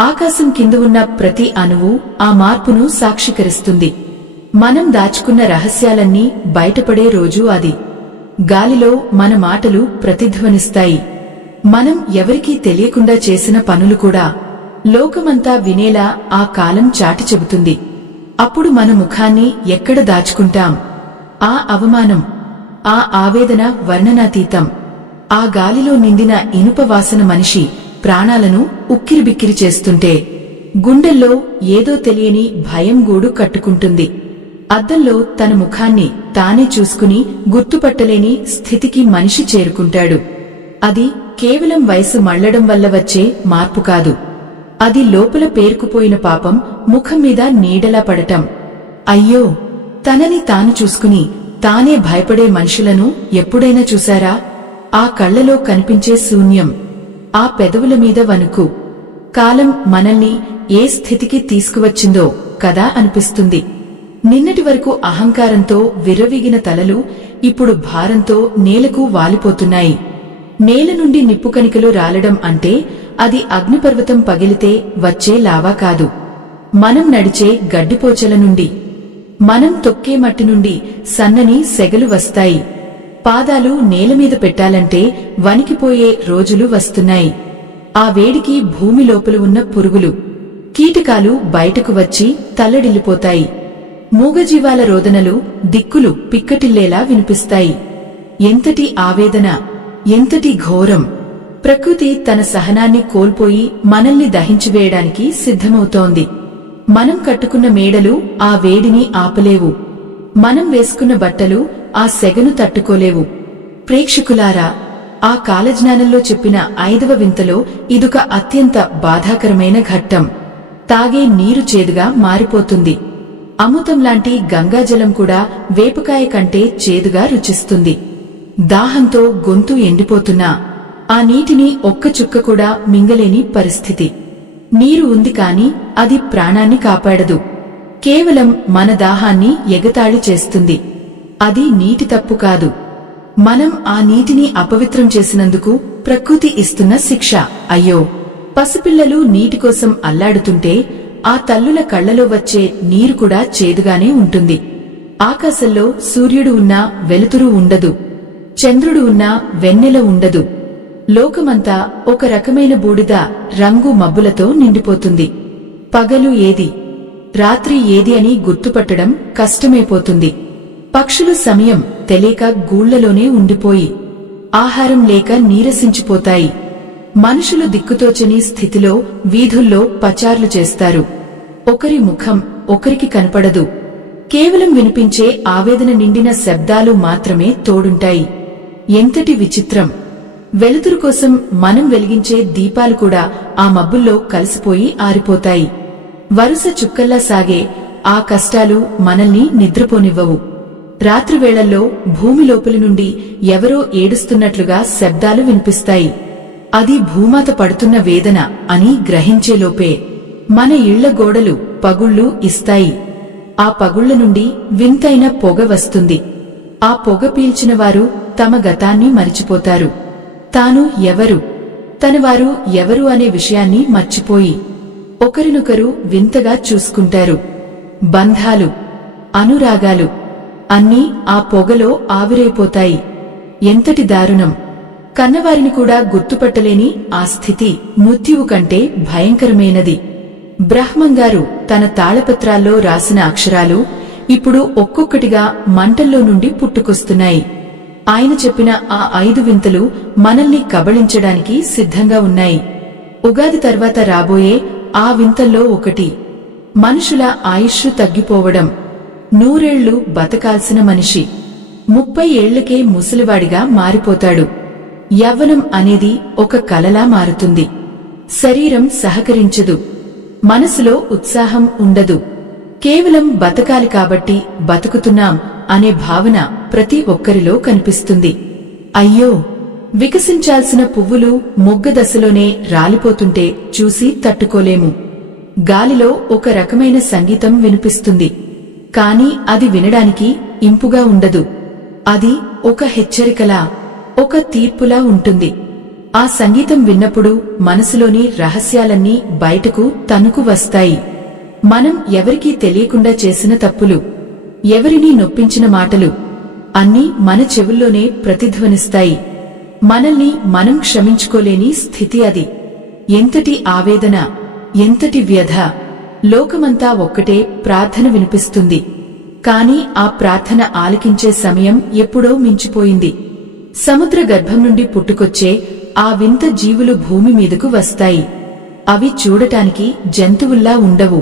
ఆకాశం కింద ఉన్న ప్రతి అణువు ఆ మార్పును సాక్షీకరిస్తుంది. మనం దాచుకున్న రహస్యాలన్నీ బయటపడే రోజు అది. గాలిలో మన మాటలు ప్రతిధ్వనిస్తాయి. మనం ఎవరికీ తెలియకుండా చేసిన పనులు కూడా లోకమంతా వినేలా ఆ కాలం చాటి చెబుతుంది. అప్పుడు మన ముఖాన్ని ఎక్కడ దాచుకుంటాం? ఆ అవమానం, ఆ ఆవేదన వర్ణనాతీతం. ఆ గాలిలో నిండిన ఇనుప వాసన మనిషి ప్రాణాలను ఉక్కిరిబిక్కిరి చేస్తుంటే గుండెల్లో ఏదో తెలియని భయం గూడు కట్టుకుంటుంది. అద్దంలో తన ముఖాన్ని తానే చూసుకుని గుర్తుపట్టలేని స్థితికి మనిషి చేరుకుంటాడు. అది కేవలం వయసు మళ్లడం వల్ల వచ్చే మార్పు కాదు. అది లోపల పేరుకుపోయిన పాపం ముఖం మీద నీడలా పడటం. అయ్యో, తనని తాను చూసుకుని తానే భయపడే మనుషులను ఎప్పుడైనా చూశారా? ఆ కళ్లలో కనిపించే శూన్యం, ఆ పెదవుల మీద వణుకు. కాలం మనల్ని ఏ స్థితికి తీసుకువచ్చిందో కదా అనిపిస్తుంది. నిన్నటి వరకు అహంకారంతో విర్రవీగిన తలలు ఇప్పుడు భారంతో నేలకు వాలిపోతున్నాయి. నేల నుండి నిప్పుకణికలు రాలడం అంటే అది అగ్నిపర్వతం పగిలితే వచ్చే లావా కాదు. మనం నడిచే గడ్డిపోచల నుండి, మనం తొక్కే మట్టి నుండి సన్నని సెగలు వస్తాయి. పాదాలు నేలమీద పెట్టాలంటే వణికిపోయే రోజులు వస్తున్నాయి. ఆ వేడికి భూమి లోపల ఉన్న పురుగులు, కీటకాలు బయటకు వచ్చి తల్లడిల్లిపోతాయి. మూగజీవాల రోదనలు దిక్కులు పిక్కటిల్లేలా వినిపిస్తాయి. ఎంతటి ఆవేదన, ఎంతటి ఘోరం! ప్రకృతి తన సహనాన్ని కోల్పోయి మనల్ని దహించివేయడానికి సిద్ధమవుతోంది. మనం కట్టుకున్న మేడలు ఆ వేడిని ఆపలేవు. మనం వేసుకున్న బట్టలు ఆ సెగను తట్టుకోలేవు. ప్రేక్షకులారా, ఆ కాలజ్ఞానంలో చెప్పిన 5వ వింతలో ఇదొక అత్యంత బాధాకరమైన ఘట్టం. తాగే నీరు చేదుగా మారిపోతుంది. అమృతంలాంటి గంగాజలం కూడా వేపకాయ కంటే చేదుగా రుచిస్తుంది. దాహంతో గొంతు ఎండిపోతున్నా ఆ నీటిని ఒక్క చుక్క కూడా మింగలేని పరిస్థితి. నీరు ఉంది కాని అది ప్రాణాన్ని కాపాడదు. కేవలం మన దాహాన్ని ఎగతాళి చేస్తుంది. అది నీటి తప్పు కాదు. మనం ఆ నీటిని అపవిత్రం చేసినందుకు ప్రకృతి ఇస్తున్న శిక్ష. అయ్యో, పసిపిల్లలు నీటి కోసం అల్లాడుతుంటే ఆ తల్లుల కళ్లలో వచ్చే నీరు కూడా చేదుగానే ఉంటుంది. ఆకాశంలో సూర్యుడు ఉన్నా వెలుతురు ఉండదు, చంద్రుడు ఉన్నా వెన్నెల ఉండదు. లోకమంతా ఒక రకమైన బూడిద రంగు మబ్బులతో నిండిపోతుంది. పగలు ఏది, రాత్రి ఏది అని గుర్తుపట్టడం కష్టమైపోతుంది. పక్షులు సమయం తెలియక గూళ్లలోనే ఉండిపోయి ఆహారం లేక నీరసించిపోతాయి. మనుషులు దిక్కుతోచని స్థితిలో వీధుల్లో పచార్లు చేస్తారు. ఒకరి ముఖం ఒకరికి కనపడదు. కేవలం వినిపించే ఆవేదన నిండిన శబ్దాలు మాత్రమే తోడుంటాయి. ఎంతటి విచిత్రం! వెలుతురు కోసం మనం వెలిగించే దీపాలు కూడా ఆ మబ్బుల్లో కలిసిపోయి ఆరిపోతాయి. వరుస చుక్కల్లా సాగే ఆ కష్టాలు మనల్ని నిద్రపోనివ్వవు. రాత్రివేళల్లో భూమి లోపలి నుండి ఎవరో ఏడుస్తున్నట్లుగా శబ్దాలు వినిపిస్తాయి. అది భూమాత పడుతున్న వేదన అని గ్రహించేలోపే మన ఇళ్ల గోడలు పగుళ్లు ఇస్తాయి. ఆ పగుళ్ల నుండి వింతైన పొగ వస్తుంది. ఆ పొగ పీల్చినవారు తమ గతాన్ని మరిచిపోతారు. తాను ఎవరు, తనవారు ఎవరు అనే విషయాన్ని మర్చిపోయి ఒకరినొకరు వింతగా చూసుకుంటారు. బంధాలు, అనురాగాలు అన్నీ ఆ పొగలో ఆవిరైపోతాయి. ఎంతటి దారుణం! కన్నవారిని కూడా గుర్తుపట్టలేని ఆ స్థితి మృత్యువు కంటే భయంకరమైనది. బ్రహ్మంగారు తన తాళపత్రాల్లో రాసిన అక్షరాలు ఇప్పుడు ఒక్కొక్కటిగా మంటల్లో నుండి పుట్టుకొస్తున్నాయి. ఆయన చెప్పిన ఆ 5 వింతలు మనల్ని కబళించడానికి సిద్ధంగా ఉన్నాయి. ఉగాది తర్వాత రాబోయే ఆ వింతల్లో ఒకటి మనుషుల ఆయుష్షు తగ్గిపోవడం. 100 ఏళ్లు బతకాల్సిన మనిషి 30 ఏళ్లకే ముసలివాడిగా మారిపోతాడు. యవ్వనం అనేది ఒక కలలా మారుతుంది. శరీరం సహకరించదు. మనసులో ఉత్సాహం ఉండదు. కేవలం బతకాలి కాబట్టి బతుకుతున్నాం అనే భావన ప్రతి ఒక్కరిలో కనిపిస్తుంది. అయ్యో, వికసించాల్సిన పువ్వులు మొగ్గ దశలోనే రాలిపోతుంటే చూసి తట్టుకోలేము. గాలిలో ఒక రకమైన సంగీతం వినిపిస్తుంది. కాని అది వినడానికి ఇంపుగా ఉండదు. అది ఒక హెచ్చరికలా, ఒక తీర్పులా ఉంటుంది. ఆ సంగీతం విన్నప్పుడు మనసులోని రహస్యాలన్నీ బయటకు తనుకు వస్తాయి. మనం ఎవరికీ తెలియకుండా చేసిన తప్పులు, ఎవరినీ నొప్పించిన మాటలు అన్నీ మన చెవుల్లోనే ప్రతిధ్వనిస్తాయి. మనల్ని మనం క్షమించుకోలేని స్థితి అది. ఎంతటి ఆవేదన, ఎంతటి వ్యధ! లోకమంతా ఒక్కటే ప్రార్థన వినిపిస్తుంది. కాని ఆ ప్రార్థన ఆలకించే సమయం ఎప్పుడో మించిపోయింది. సముద్ర గర్భం నుండి పుట్టుకొచ్చే ఆ వింత జీవులు భూమి మీదకు వస్తాయి. అవి చూడటానికి జంతువుల్లా ఉండవు,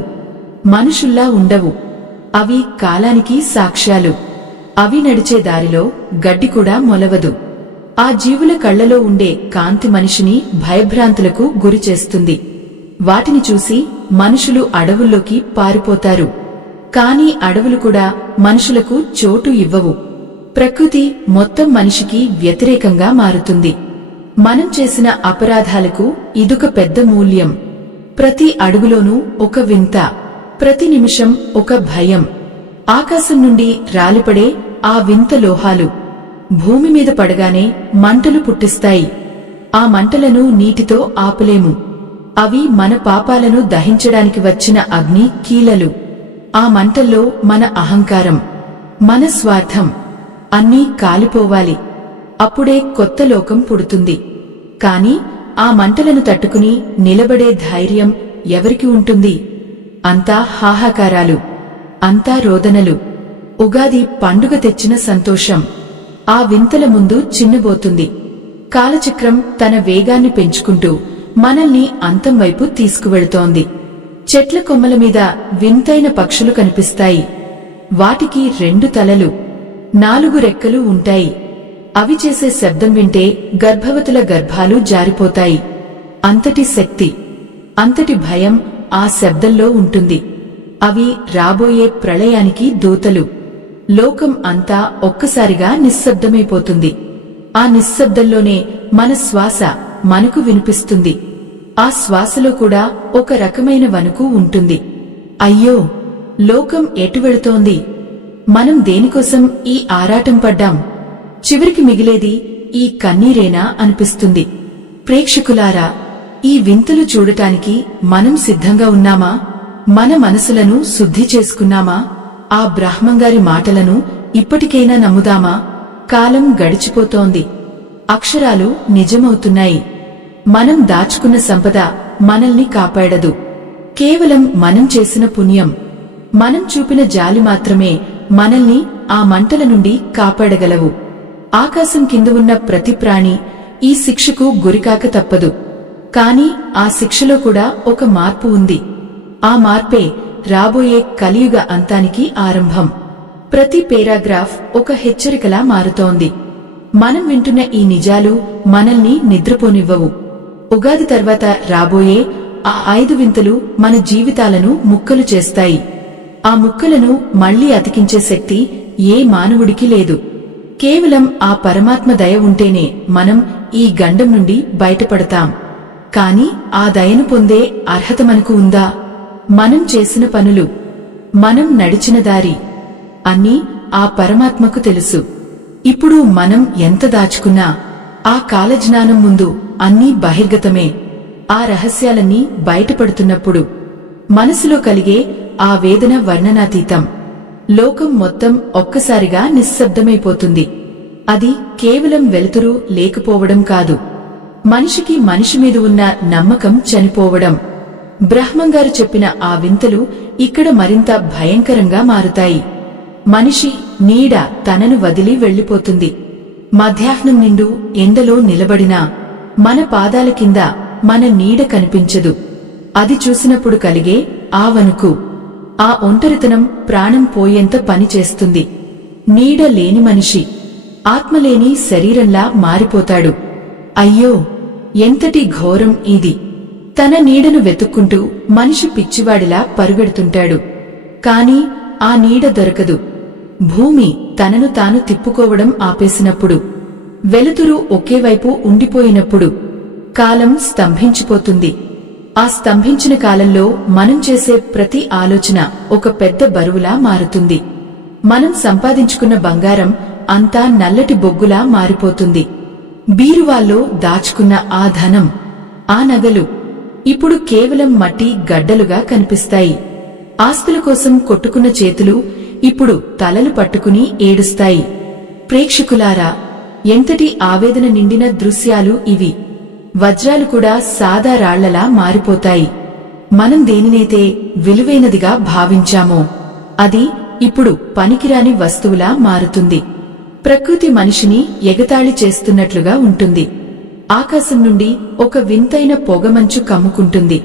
మనుషుల్లా ఉండవు. అవి కాలానికి సాక్ష్యాలు. అవి నడిచే దారిలో గడ్డి కూడా మొలవదు. ఆ జీవుల కళ్లలో ఉండే కాంతి మనిషిని భయభ్రాంతులకు గురిచేస్తుంది. వాటిని చూసి మనుషులు అడవుల్లోకి పారిపోతారు. కాని అడవులు కూడా మనుషులకు చోటు ఇవ్వవు. ప్రకృతి మొత్తం మనిషికి వ్యతిరేకంగా మారుతుంది. మనం చేసిన అపరాధాలకు ఇదొక పెద్ద మూల్యం. ప్రతి అడుగులోనూ ఒక వింత, ప్రతి నిమిషం ఒక భయం. ఆకాశం నుండి రాలిపడే ఆ వింత లోహాలు భూమి మీద పడగానే మంటలు పుట్టిస్తాయి. ఆ మంటలను నీటితో ఆపలేము. అవి మన పాపాలను దహించడానికి వచ్చిన అగ్ని కీలలు. ఆ మంటల్లో మన అహంకారం, మన స్వార్థం అన్నీ కాలిపోవాలి. అప్పుడే కొత్త లోకం పుడుతుంది. కాని ఆ మంటలను తట్టుకుని నిలబడే ధైర్యం ఎవరికి ఉంటుంది? అంతా హాహాకారాలు, అంతా రోదనలు. ఉగాది పండుగ తెచ్చిన సంతోషం ఆ వింతల ముందు చిన్నబోతుంది. కాలచక్రం తన వేగాన్ని పెంచుకుంటూ మనల్ని అంతం వైపు తీసుకువెళుతోంది. చెట్ల కొమ్మల మీద వింతైన పక్షులు కనిపిస్తాయి. వాటికి 2 తలలు, 4 రెక్కలు ఉంటాయి. అవి చేసే శబ్దం వింటే గర్భవతుల గర్భాలు జారిపోతాయి. అంతటి శక్తి, అంతటి భయం ఆ శబ్దంలో ఉంటుంది. అవి రాబోయే ప్రళయానికి దూతలు. లోకం అంతా ఒక్కసారిగా నిశ్శబ్దమైపోతుంది. ఆ నిశ్శబ్దంలోనే మన శ్వాస మనకు వినిపిస్తుంది. ఆ శ్వాసలో కూడా ఒక రకమైన వణుకు ఉంటుంది. అయ్యో, లోకం ఎటు వెళుతోంది? మనం దేనికోసం ఈ ఆరాటం పడ్డాం? చివరికి మిగిలేది ఈ కన్నీరేనా అనిపిస్తుంది. ప్రేక్షకులారా, ఈ వింతలు చూడటానికి మనం సిద్ధంగా ఉన్నామా? మన మనసులను శుద్ధి చేసుకున్నామా? ఆ బ్రహ్మంగారి మాటలను ఇప్పటికైనా నమ్ముదామా? కాలం గడిచిపోతోంది. అక్షరాలు నిజమవుతున్నాయి. మనం దాచుకున్న సంపద మనల్ని కాపాడదు. కేవలం మనం చేసిన పుణ్యం, మనం చూపిన జాలి మాత్రమే మనల్ని ఆ మంటల నుండి కాపాడగలవు. ఆకాశం కింద ఉన్న ప్రతి ప్రాణి ఈ శిక్షకు గురికాక తప్పదు. కాని ఆ శిక్షలో కూడా ఒక మార్పు ఉంది. ఆ మార్పే రాబోయే కలియుగ అంతానికి ఆరంభం. ప్రతి పేరాగ్రాఫ్ ఒక హెచ్చరికలా మారుతోంది. మనం వింటున్న ఈ నిజాలు మనల్ని నిద్రపోనివ్వవు. ఉగాది తర్వాత రాబోయే ఆ 5 వింతలు మన జీవితాలను ముక్కలు చేస్తాయి. ఆ ముక్కలను మళ్లీ అతికించే శక్తి ఏ మానవుడికి లేదు. కేవలం ఆ పరమాత్మ దయ ఉంటేనే మనం ఈ గండం నుండి బయటపడతాం. కాని ఆ దయను పొందే అర్హత మనకు ఉందా? మనం చేసిన పనులు, మనం నడిచిన దారి అన్నీ ఆ పరమాత్మకు తెలుసు. ఇప్పుడు మనం ఎంత దాచుకున్నా ఆ కాలజ్ఞానం ముందు అన్నీ బహిర్గతమే. ఆ రహస్యాలన్నీ బయటపడుతున్నప్పుడు మనసులో కలిగే ఆ వేదన వర్ణనాతీతం. లోకం మొత్తం ఒక్కసారిగా నిశ్శబ్దమైపోతుంది. అది కేవలం వెలుతురు లేకపోవడం కాదు, మనిషికి మనిషి మీద ఉన్న నమ్మకం చనిపోవడం. బ్రహ్మంగారు చెప్పిన ఆ వింతలు ఇక్కడ మరింత భయంకరంగా మారుతాయి. మనిషి నీడ తనను వదిలి వెళ్లిపోతుంది. మధ్యాహ్నం నిండు ఎండలో నిలబడినా మన పాదాల కింద మన నీడ కనిపించదు. అది చూసినప్పుడు కలిగే ఆ వణుకు, ఆ ఒంటరితనం ప్రాణం పోయేంత పని చేస్తుంది. నీడ లేని మనిషి ఆత్మలేని శరీరంలా మారిపోతాడు. అయ్యో, ఎంతటి ఘోరం ఇది! తన నీడను వెతుక్కుంటూ మనిషి పిచ్చివాడిలా పరుగెడుతుంటాడు. కాని ఆ నీడ దొరకదు. భూమి తనను తాను తిప్పుకోవడం ఆపేసినప్పుడు, వెలుతురు ఒకేవైపు ఉండిపోయినప్పుడు కాలం స్తంభించిపోతుంది. ఆ స్తంభించిన కాలంలో మనం చేసే ప్రతి ఆలోచన ఒక పెద్ద బరువులా మారుతుంది. మనం సంపాదించుకున్న బంగారం అంతా నల్లటి బొగ్గులా మారిపోతుంది. బీరువాల్లో దాచుకున్న ఆ ధనం, ఆ నగలు ఇప్పుడు కేవలం మట్టి గడ్డలుగా కనిపిస్తాయి. ఆస్తుల కోసం కొట్టుకున్న చేతులు ఇప్పుడు తలలు పట్టుకుని ఏడుస్తాయి. ప్రేక్షకులారా, ఎంతటి ఆవేదన నిండిన దృశ్యాలు ఇవి! వజ్రాలు కూడా సాదా రాళ్లలా మారిపోతాయి. మనం దేనినైతే విలువైనదిగా భావించామో అది ఇప్పుడు పనికిరాని వస్తువులా మారుతుంది. ప్రకృతి మనిషిని ఎగతాళి చేస్తున్నట్లుగా ఉంటుంది. ఆకాశం నుండి ఒక వింతైన పొగమంచు కమ్ముకుంటుంది.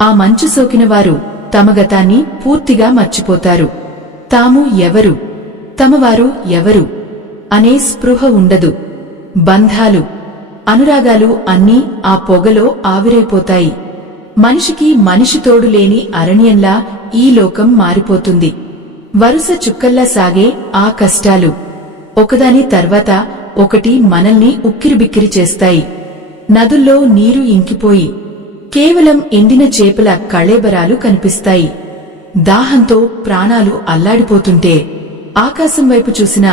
ఆ మంచు సోకిన వారు తమ గతాన్ని పూర్తిగా మర్చిపోతారు. తాము ఎవరు, తమవారు ఎవరు అనే స్పృహ ఉండదు. బంధాలు, అనురాగాలు అన్నీ ఆ పొగలో ఆవిరైపోతాయి. మనిషికి మనిషి తోడు లేని అరణ్యంలా ఈ లోకం మారిపోతుంది. వరుస చుక్కల్లా సాగే ఆ కష్టాలు ఒకదాని తర్వాత ఒకటి మనల్ని ఉక్కిరిబిక్కిరి చేస్తాయి. నదుల్లో నీరు ఇంకిపోయి కేవలం ఎండిన చేపల కళేబరాలు కనిపిస్తాయి. దాహంతో ప్రాణాలు అల్లాడిపోతుంటే ఆకాశం వైపు చూసినా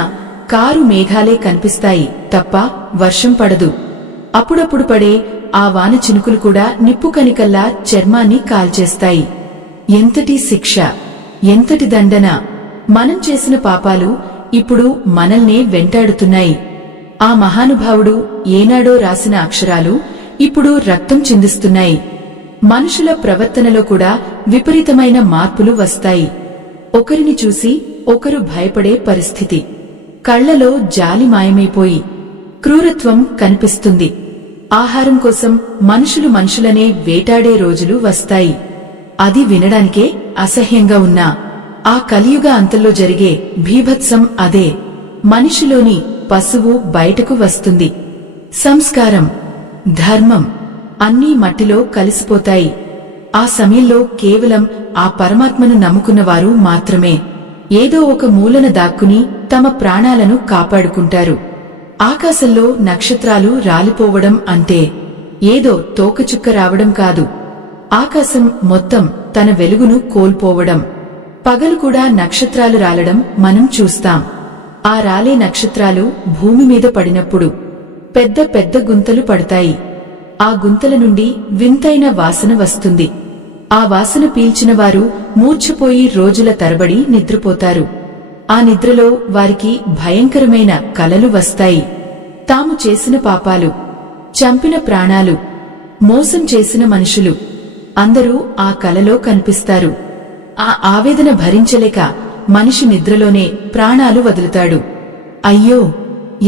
కారు మేఘాలే కనిపిస్తాయి తప్ప వర్షం పడదు. అప్పుడప్పుడు పడే ఆ వాన చినుకులు కూడా నిప్పు కణికల్లా చర్మాన్ని కాల్చేస్తాయి. ఎంతటి శిక్ష, ఎంతటి దండన! మనం చేసిన పాపాలు ఇప్పుడు మనల్నే వెంటాడుతున్నాయి. ఆ మహానుభావుడు ఏనాడో రాసిన అక్షరాలు ఇప్పుడు రక్తం చిందిస్తున్నాయి. మనుషుల ప్రవర్తనలో కూడా విపరీతమైన మార్పులు వస్తాయి. ఒకరిని చూసి ఒకరు భయపడే పరిస్థితి. కళ్లలో జాలి మాయమైపోయి క్రూరత్వం కనిపిస్తుంది. ఆహారం కోసం మనుషులు మనుషులనే వేటాడే రోజులు వస్తాయి. అది వినడానికే అసహ్యంగా ఉన్నా ఆ కలియుగ అంతంలో జరిగే భీభత్సం అదే. మనిషిలోని పశువు బయటకు వస్తుంది. సంస్కారం, ధర్మం అన్నీ మట్టిలో కలిసిపోతాయి. ఆ సమయంలో కేవలం ఆ పరమాత్మను నమ్ముకున్నవారు మాత్రమే ఏదో ఒక మూలన దాక్కుని తమ ప్రాణాలను కాపాడుకుంటారు. ఆకాశంలో నక్షత్రాలు రాలిపోవడం అంటే ఏదో తోకచుక్క రావడం కాదు. ఆకాశం మొత్తం తన వెలుగును కోల్పోవడం. పగలు కూడా నక్షత్రాలు రాలడం మనం చూస్తాం. ఆ రాలే నక్షత్రాలు భూమి మీద పడినప్పుడు పెద్ద పెద్ద గుంతలు పడతాయి. ఆ గుంతల నుండి వింతైన వాసన వస్తుంది. ఆ వాసన పీల్చిన వారు మూర్ఛపోయి రోజుల తరబడి నిద్రపోతారు. ఆ నిద్రలో వారికి భయంకరమైన కలలు వస్తాయి. తాము చేసిన పాపాలు, చంపిన ప్రాణాలు, మోసం చేసిన మనుషులు అందరూ ఆ కలలో కనిపిస్తారు. ఆ ఆవేదన భరించలేక మనిషి నిద్రలోనే ప్రాణాలు వదులుతాడు. అయ్యో,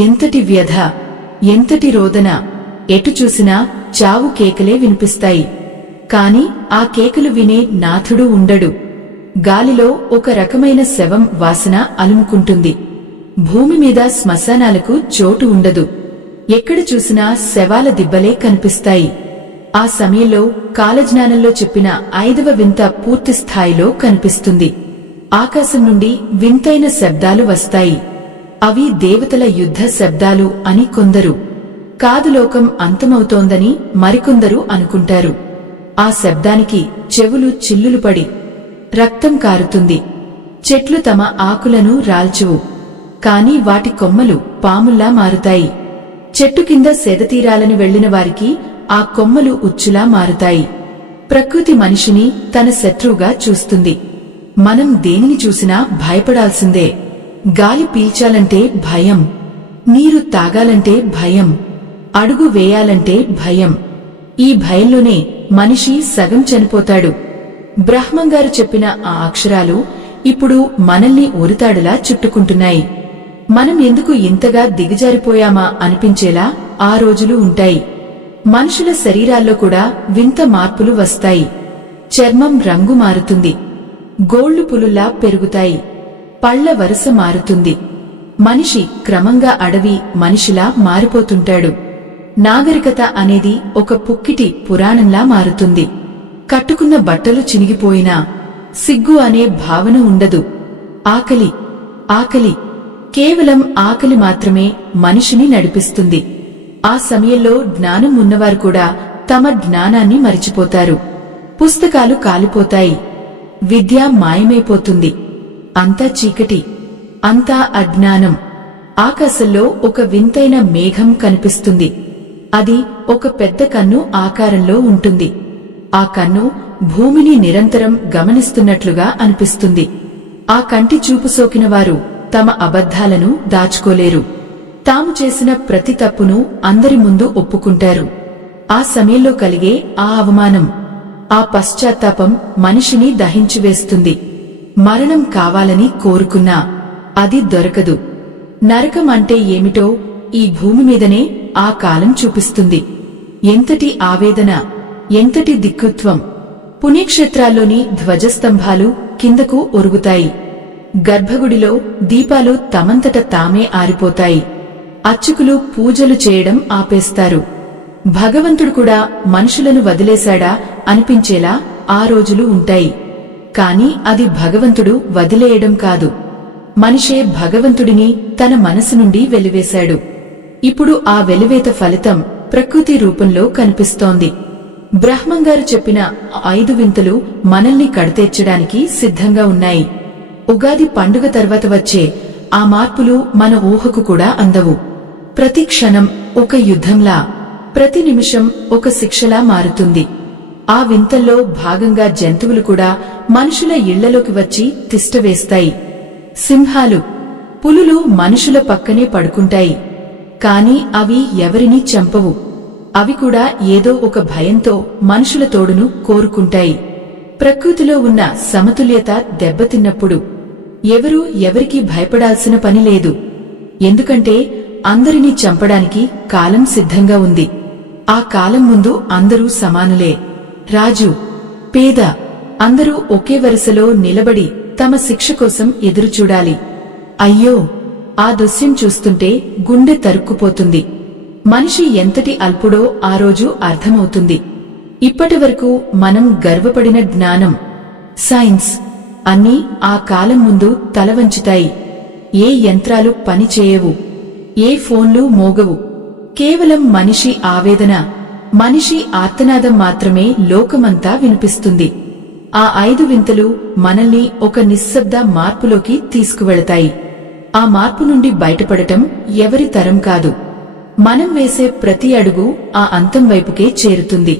ఎంతటి వ్యధ, ఎంతటి రోదన! ఎటు చూసినా చావు కేకలే వినిపిస్తాయి. కాని ఆ కేకలు వినే నాథుడు ఉండడు. గాలిలో ఒక రకమైన శవం వాసన అలుముకుంటుంది. భూమి మీద శ్మశానాలకు చోటు ఉండదు. ఎక్కడ చూసినా శవాల దిబ్బలే కనిపిస్తాయి. ఆ సమయంలో కాలజ్ఞానంలో చెప్పిన 5వ వింత పూర్తి స్థాయిలో కనిపిస్తుంది. ఆకాశం నుండి వింతైన శబ్దాలు వస్తాయి. అవి దేవతల యుద్ధ శబ్దాలు అని కొందరు, కాదు లోకం అంతమవుతోందని మరికొందరు అనుకుంటారు. ఆ శబ్దానికి చెవులు చిల్లులు పడి రక్తం కారుతుంది. చెట్లు తమ ఆకులను రాల్చువు, కాని వాటి కొమ్మలు పాముల్లా మారుతాయి. చెట్టు కింద సెదతీరాలని వెళ్లిన వారికి ఆ కొమ్మలు ఉచ్చులా మారుతాయి. ప్రకృతి మనిషిని తన శత్రువుగా చూస్తుంది. మనం దేనిని చూసినా భయపడాల్సిందే. గాలి పీల్చాలంటే భయం, నీరు తాగాలంటే భయం, అడుగు వేయాలంటే భయం. ఈ భయంలోనే మనిషి సగం చనిపోతాడు. బ్రహ్మంగారు చెప్పిన ఆ అక్షరాలు ఇప్పుడు మనల్ని ఉరితాడులా చుట్టుకుంటున్నాయి. మనం ఎందుకు ఇంతగా దిగజారిపోయామా అనిపించేలా ఆ రోజులు ఉంటాయి. మనుషుల శరీరాల్లో కూడా వింత మార్పులు వస్తాయి. చర్మం రంగు మారుతుంది. గోళ్లు పులుల్లా పెరుగుతాయి. పళ్ల వరుస మారుతుంది. మనిషి క్రమంగా అడవి మనిషిలా మారిపోతుంటాడు. నాగరికత అనేది ఒక పుక్కిటి పురాణంలా మారుతుంది. కట్టుకున్న బట్టలు చినిగిపోయినా సిగ్గు అనే భావన ఉండదు. ఆకలి, ఆకలి, కేవలం ఆకలి మాత్రమే మనిషిని నడిపిస్తుంది. ఆ సమయంలో జ్ఞానం ఉన్నవారు కూడా తమ జ్ఞానాన్ని మరిచిపోతారు. పుస్తకాలు కాలిపోతాయి. విద్య మాయమైపోతుంది. అంతా చీకటి, అంతా అజ్ఞానం. ఆకాశంలో ఒక వింతైన మేఘం కనిపిస్తుంది. అది ఒక పెద్ద కన్ను ఆకారంలో ఉంటుంది. ఆ కన్ను భూమిని నిరంతరం గమనిస్తున్నట్లుగా అనిపిస్తుంది. ఆ కంటి చూపు సోకిన వారు తమ అబద్ధాలను దాచుకోలేరు. తాము చేసిన ప్రతి తప్పును అందరి ముందు ఒప్పుకుంటారు. ఆ సమయంలో కలిగే ఆ అవమానం, ఆ పశ్చాత్తాపం మనిషిని దహించివేస్తుంది. మరణం కావాలని కోరుకున్నా అది దొరకదు. నరకం అంటే ఏమిటో ఈ భూమి మీదనే ఆ కాలం చూపిస్తుంది. ఎంతటి ఆవేదన, ఎంతటి దిక్కుత్వం! పుణ్యక్షేత్రాల్లోని ధ్వజస్తంభాలు కిందకు ఒరుగుతాయి. గర్భగుడిలో దీపాలు తమంతట తామే ఆరిపోతాయి. అర్చకులు పూజలు చేయడం ఆపేస్తారు. భగవంతుడు కూడా మనుషులను వదిలేశాడా అనిపించేలా ఆ రోజులు ఉంటాయి. కాని అది భగవంతుడు వదిలేయడం కాదు. మనిషే భగవంతుడిని తన మనసు నుండి వెలివేశాడు. ఇప్పుడు ఆ వెలివేత ఫలితం ప్రకృతి రూపంలో కనిపిస్తోంది. బ్రహ్మంగారు చెప్పిన 5 వింతలు మనల్ని కడతేర్చడానికి సిద్ధంగా ఉన్నాయి. ఉగాది పండుగ తర్వాత వచ్చే ఆ మార్పులు మన ఊహకు కూడా అందవు. ప్రతి క్షణం ఒక యుద్ధంలా, ప్రతి నిమిషం ఒక శిక్షలా మారుతుంది. ఆ వింతల్లో భాగంగా జంతువులు కూడా మనుషుల ఇళ్లలోకి వచ్చి తిష్టవేస్తాయి. సింహాలు, పులులు మనుషుల పక్కనే పడుకుంటాయి. కాని అవి ఎవరినీ చంపవు. అవి కూడా ఏదో ఒక భయంతో మనుషుల తోడును కోరుకుంటాయి. ప్రకృతిలో ఉన్న సమతుల్యత దెబ్బతిన్నప్పుడు ఎవరూ ఎవరికీ భయపడాల్సిన పని లేదు. ఎందుకంటే అందరినీ చంపడానికి కాలం సిద్ధంగా ఉంది. ఆ కాలం ముందు అందరూ సమానులే. రాజు, పేద అందరూ ఒకే వరుసలో నిలబడి తమ శిక్ష కోసం ఎదురుచూడాలి. అయ్యో, ఆ దృశ్యం చూస్తుంటే గుండె తరుక్కుపోతుంది. మనిషి ఎంతటి అల్పుడో ఆ రోజు అర్థమవుతుంది. ఇప్పటివరకు మనం గర్వపడిన జ్ఞానం, సైన్స్ అన్నీ ఆ కాలం ముందు తలవంచుతాయి. ఏ యంత్రాలు పనిచేయవు, ఏ ఫోన్లు మోగవు. కేవలం మనిషి ఆవేదన, మనిషి ఆర్తనాదం మాత్రమే లోకమంతా వినిపిస్తుంది. ఆ 5 వింతలు మనల్ని ఒక నిశ్శబ్ద మార్పులోకి తీసుకువెళతాయి. ఆ మార్పు నుండి బయటపడటం ఎవరి తరం కాదు. మనం వేసే ప్రతి అడుగు ఆ అంతం వైపుకే చేరుతుంది.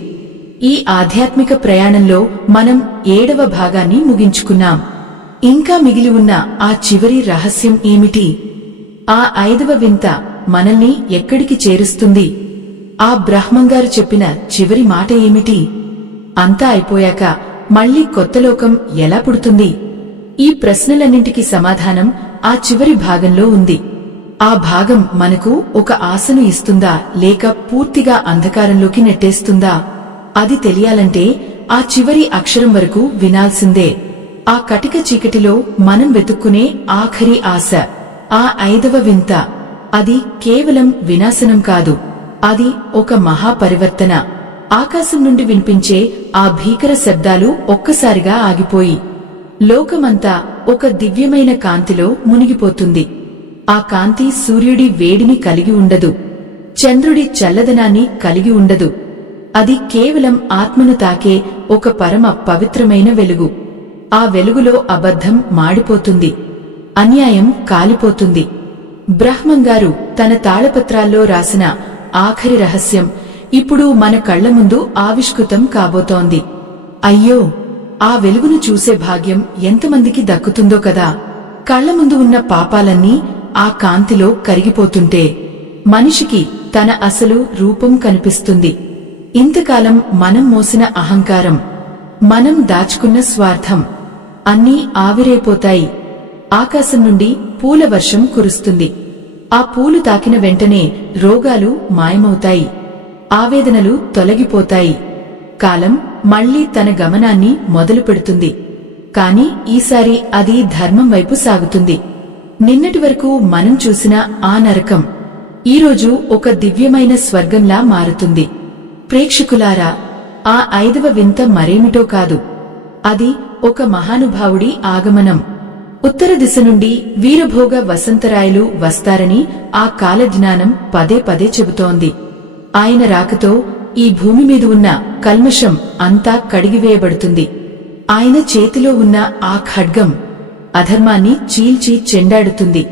ఈ ఆధ్యాత్మిక ప్రయాణంలో మనం 7వ భాగాన్ని ముగించుకున్నాం. ఇంకా మిగిలి ఉన్న ఆ చివరి రహస్యం ఏమిటి? ఆ 5వ వింత మనల్ని ఎక్కడికి చేరుస్తుంది? ఆ బ్రహ్మంగారు చెప్పిన చివరి మాట ఏమిటి? అంతా అయిపోయాక మళ్లీ కొత్త లోకం ఎలా పుడుతుంది? ఈ ప్రశ్నలన్నింటికీ సమాధానం ఆ చివరి భాగంలో ఉంది. ఆ భాగం మనకు ఒక ఆశను ఇస్తుందా, లేక పూర్తిగా అంధకారంలోకి నెట్టేస్తుందా? అది తెలియాలంటే ఆ చివరి అక్షరం వరకు వినాల్సిందే. ఆ కటిక చీకటిలో మనం వెతుక్కునే ఆఖరి ఆశ, ఆ 5వ వింత. అది కేవలం వినాశనం కాదు, అది ఒక మహాపరివర్తన. ఆకాశం నుండి వినిపించే ఆ భీకర శబ్దాలు ఒక్కసారిగా ఆగిపోయి లోకమంతా ఒక దివ్యమైన కాంతిలో మునిగిపోతుంది. ఆ కాంతి సూర్యుడి వేడిని కలిగి ఉండదు, చంద్రుడి చల్లదనాన్ని కలిగి ఉండదు. అది కేవలం ఆత్మను తాకే ఒక పరమ పవిత్రమైన వెలుగు. ఆ వెలుగులో అబద్ధం మాడిపోతుంది, అన్యాయం కాలిపోతుంది. బ్రహ్మంగారు తన తాళపత్రాల్లో రాసిన ఆఖరి రహస్యం ఇప్పుడు మన కళ్ల ముందు ఆవిష్కృతం కాబోతోంది. అయ్యో, ఆ వెలుగును చూసే భాగ్యం ఎంతమందికి దక్కుతుందో కదా. కళ్ల ముందు ఉన్న పాపాలన్నీ ఆ కాంతిలో కరిగిపోతుంటే మనిషికి తన అసలు రూపం కనిపిస్తుంది. ఇంతకాలం మనం మోసిన అహంకారం, మనం దాచుకున్న స్వార్థం అన్నీ ఆవిరైపోతాయి. ఆకాశం నుండి పూల వర్షం కురుస్తుంది. ఆ పూలు తాకిన వెంటనే రోగాలు మాయమవుతాయి, ఆవేదనలు తొలగిపోతాయి. కాలం మళ్లీ తన గమనాన్ని మొదలు పెడుతుంది. కాని ఈసారి అది ధర్మం వైపు సాగుతుంది. నిన్నటి వరకు మనం చూసిన ఆ నరకం ఈరోజు ఒక దివ్యమైన స్వర్గంలా మారుతుంది. ప్రేక్షకులారా, ఆ 5వ వింత మరేమిటో కాదు, అది ఒక మహానుభావుడి ఆగమనం. ఉత్తర దిశ నుండి వీరభోగ వసంతరాయలు వస్తారని ఆ కాలజ్ఞానం పదే పదే చెబుతోంది. ఆయన రాకతో ఈ భూమి మీద ఉన్న కల్మషం అంతా కడిగివేయబడుతుంది. ఆయన చేతిలో ఉన్న ఆ ఖడ్గం అధర్మాన్ని చీల్చి చెండాడుతుంది.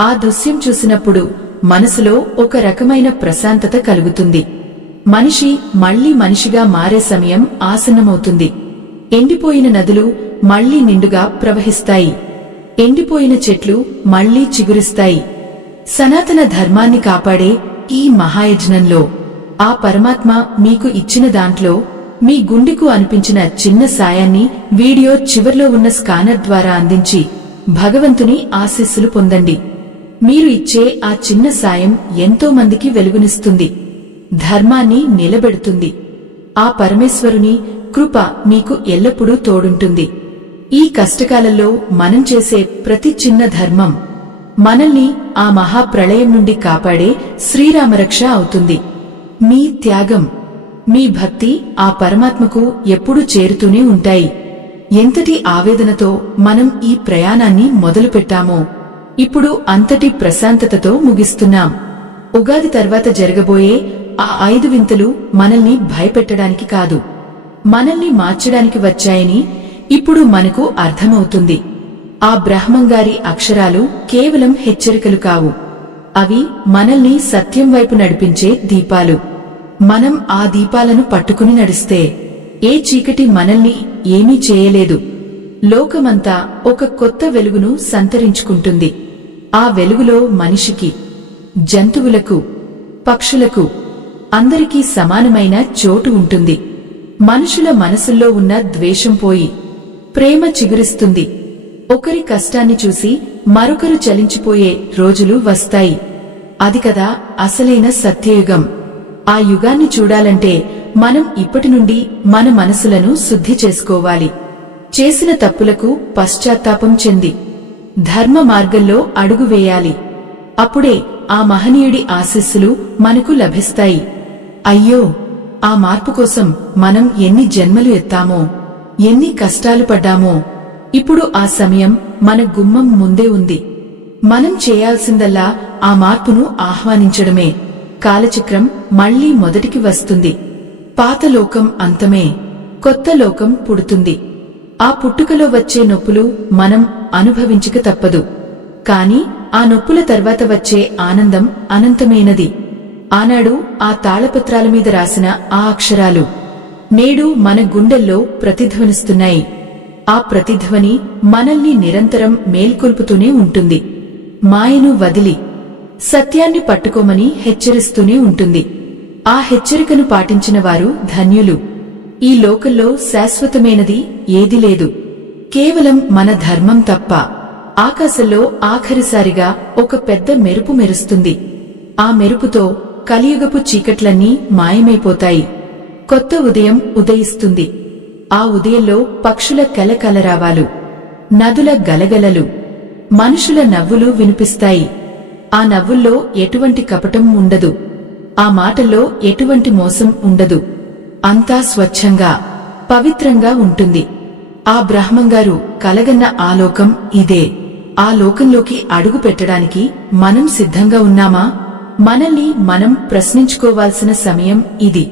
ఆ దృశ్యం చూసినప్పుడు మనసులో ఒక రకమైన ప్రశాంతత కలుగుతుంది. మనిషి మళ్లీ మనిషిగా మారే సమయం ఆసన్నమవుతుంది. ఎండిపోయిన నదులు మళ్లీ నిండుగా ప్రవహిస్తాయి. ఎండిపోయిన చెట్లు మళ్లీ చిగురిస్తాయి. సనాతన ధర్మాన్ని కాపాడే ఈ మహాయజ్ఞంలో ఆ పరమాత్మ మీకు ఇచ్చిన దాంట్లో మీ గుండెకు అనిపించిన చిన్న సాయాన్ని వీడియో చివర్లో ఉన్న స్కానర్ ద్వారా అందించి భగవంతుని ఆశీస్సులు పొందండి. మీరు ఇచ్చే ఆ చిన్న సాయం ఎంతో మందికి వెలుగునిస్తుంది, ధర్మాన్ని నిలబెడుతుంది. ఆ పరమేశ్వరుని కృప మీకు ఎల్లప్పుడూ తోడుంటుంది. ఈ కష్టకాలంలో మనం చేసే ప్రతి చిన్న ధర్మం మనల్ని ఆ మహాప్రళయం నుండి కాపాడే శ్రీరామరక్ష అవుతుంది. మీ త్యాగం, మీ భక్తి ఆ పరమాత్మకు ఎప్పుడూ చేరుతూనే ఉంటాయి. ఎంతటి ఆవేదనతో మనం ఈ ప్రయాణాన్ని మొదలుపెట్టామో ఇప్పుడు అంతటి ప్రశాంతతతో ముగిస్తున్నాం. ఉగాది తర్వాత జరగబోయే ఆ 5 వింతలు మనల్ని భయపెట్టడానికి కాదు, మనల్ని మార్చడానికి వచ్చాయని ఇప్పుడు మనకు అర్థమవుతుంది. ఆ బ్రహ్మంగారి అక్షరాలు కేవలం హెచ్చరికలు కావు, అవి మనల్ని సత్యం వైపు నడిపించే దీపాలు. మనం ఆ దీపాలను పట్టుకుని నడిస్తే ఏ చీకటి మనల్ని ఏమీ చేయలేదు. లోకమంతా ఒక కొత్త వెలుగును సంతరించుకుంటుంది. ఆ వెలుగులో మనిషికి జంతువులకు, పక్షులకు, అందరికీ సమానమైన చోటు ఉంటుంది. మనుషుల మనసుల్లో ఉన్న ద్వేషం పోయి ప్రేమ చిగురిస్తుంది. ఒకరి కష్టాన్ని చూసి మరొకరు చలించిపోయే రోజులు వస్తాయి. అది కదా అసలైన సత్యయుగం. ఆ యుగాన్ని చూడాలంటే మనం ఇప్పటి నుండి మన మనసులను శుద్ధి చేసుకోవాలి. చేసిన తప్పులకు పశ్చాత్తాపం చెంది ధర్మ మార్గంలో అడుగు వేయాలి. అప్పుడే ఆ మహనీయుడి ఆశీస్సులు మనకు లభిస్తాయి. అయ్యో, ఆ మార్పు కోసం మనం ఎన్ని జన్మలు ఎత్తామో, ఎన్ని కష్టాలు పడ్డామో. ఇప్పుడు ఆ సమయం మన గుమ్మం ముందే ఉంది. మనం చేయాల్సిందల్లా ఆ మార్పును ఆహ్వానించడమే. కాలచక్రం మళ్లీ మొదటికి వస్తుంది. పాత లోకం అంతమే, కొత్త లోకం పుడుతుంది. ఆ పుట్టుకలో వచ్చే నొప్పులు మనం అనుభవించక తప్పదు. కాని ఆ నొప్పుల తర్వాత వచ్చే ఆనందం అనంతమైనది. ఆనాడు ఆ తాళపత్రాల మీద రాసిన ఆ అక్షరాలు నేడు మన గుండెల్లో ప్రతిధ్వనిస్తున్నాయి. ఆ ప్రతిధ్వని మనల్ని నిరంతరం మేల్కొల్పుతూనే ఉంటుంది. మాయను వదిలి సత్యాన్ని పట్టుకోమని హెచ్చరిస్తూనే ఉంటుంది. ఆ హెచ్చరికను పాటించిన వారు ధన్యులు. ఈ లోకంలో శాశ్వతమైనది ఏదీ లేదు, కేవలం మన ధర్మం తప్ప. ఆకాశంలో ఆఖరిసారిగా ఒక పెద్ద మెరుపు మెరుస్తుంది. ఆ మెరుపుతో కలియుగపు చీకట్లన్నీ మాయమైపోతాయి. కొత్త ఉదయం ఉదయిస్తుంది. ఆ ఉదయంలో పక్షుల కలకలరావాలు, నదుల గలగలలు, మనుషుల నవ్వులు వినిపిస్తాయి. ఆ నవ్వుల్లో ఎటువంటి కపటం ఉండదు. ఆ మాటల్లో ఎటువంటి మోసం ఉండదు. అంతా స్వచ్ఛంగా, పవిత్రంగా ఉంటుంది. ఆ బ్రహ్మంగారు కలగన్న ఆ లోకం ఇదే. ఆ లోకంలోకి అడుగు పెట్టడానికి మనం సిద్ధంగా ఉన్నామా? మనల్ని మనం ప్రశ్నించుకోవాల్సిన సమయం ఇది.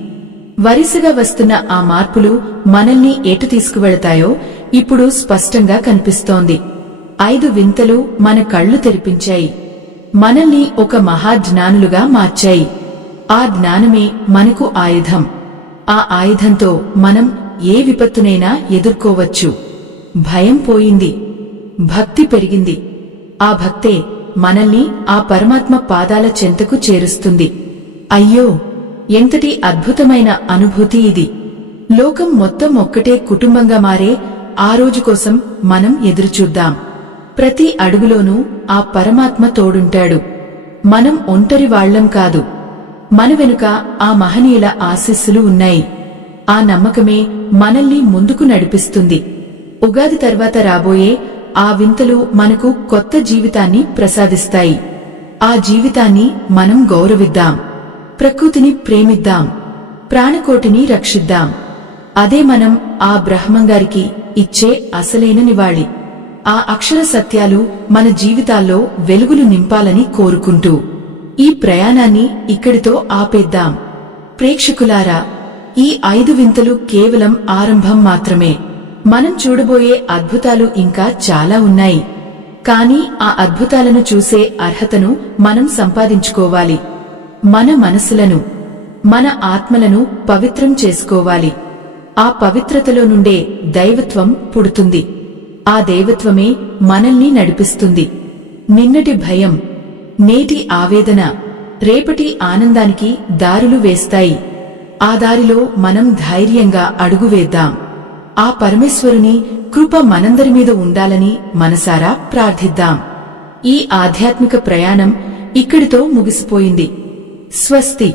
వరుసగా వస్తున్న ఆ మార్పులు మనల్ని ఎటు తీసుకువెళతాయో ఇప్పుడు స్పష్టంగా కనిపిస్తోంది. 5 వింతలు మన కళ్లు తెరిపించాయి. మనల్ని ఒక మహాజ్ఞానులుగా మార్చాయి. ఆ జ్ఞానమే మనకు ఆయుధం. ఆ ఆయుధంతో మనం ఏ విపత్తునైనా ఎదుర్కోవచ్చు. భయం పోయింది, భక్తి పెరిగింది. ఆ భక్తే మనల్ని ఆ పరమాత్మ పాదాల చెంతకు చేరుస్తుంది. అయ్యో, ఎంతటి అద్భుతమైన అనుభూతి ఇది! లోకం మొత్తం ఒక్కటే కుటుంబంగా మారే ఆ రోజు కోసం మనం ఎదురుచూద్దాం. ప్రతి అడుగులోనూ ఆ పరమాత్మ తోడుంటాడు. మనం ఒంటరి వాళ్లం కాదు. మన వెనుక ఆ మహనీయుల ఆశీస్సులు ఉన్నాయి. ఆ నమ్మకమే మనల్ని ముందుకు నడిపిస్తుంది. ఉగాది తర్వాత రాబోయే ఆ వింతలు మనకు కొత్త జీవితాన్ని ప్రసాదిస్తాయి. ఆ జీవితాన్ని మనం గౌరవిద్దాం, ప్రకృతిని ప్రేమిద్దాం, ప్రాణకోటిని రక్షిద్దాం. అదే మనం ఆ బ్రహ్మంగారికి ఇచ్చే అసలైన నివాళి. ఆ అక్షర సత్యాలు మన జీవితాల్లో వెలుగులు నింపాలని కోరుకుంటూ ఈ ప్రయాణాన్ని ఇక్కడితో ఆపేద్దాం. ప్రేక్షకులారా, ఈ 5 వింతలు కేవలం ఆరంభం మాత్రమే. మనం చూడబోయే అద్భుతాలు ఇంకా చాలా ఉన్నాయి. కానీ ఆ అద్భుతాలను చూసే అర్హతను మనం సంపాదించుకోవాలి. మన మనసులను, మన ఆత్మలను పవిత్రం చేసుకోవాలి. ఆ పవిత్రతలో నుండే దైవత్వం పుడుతుంది. ఆ దైవత్వమే మనల్ని నడిపిస్తుంది. నిన్నటి భయం, నేటి ఆవేదన, రేపటి ఆనందానికి దారులు వేస్తాయి. ఆ దారిలో మనం ధైర్యంగా అడుగు వేద్దాం. ఆ పరమేశ్వరుని కృప మనందరి మీద ఉండాలని మనసారా ప్రార్థిద్దాం. ఈ ఆధ్యాత్మిక ప్రయాణం ఇక్కడితో ముగిసిపోయింది. స్వస్తి.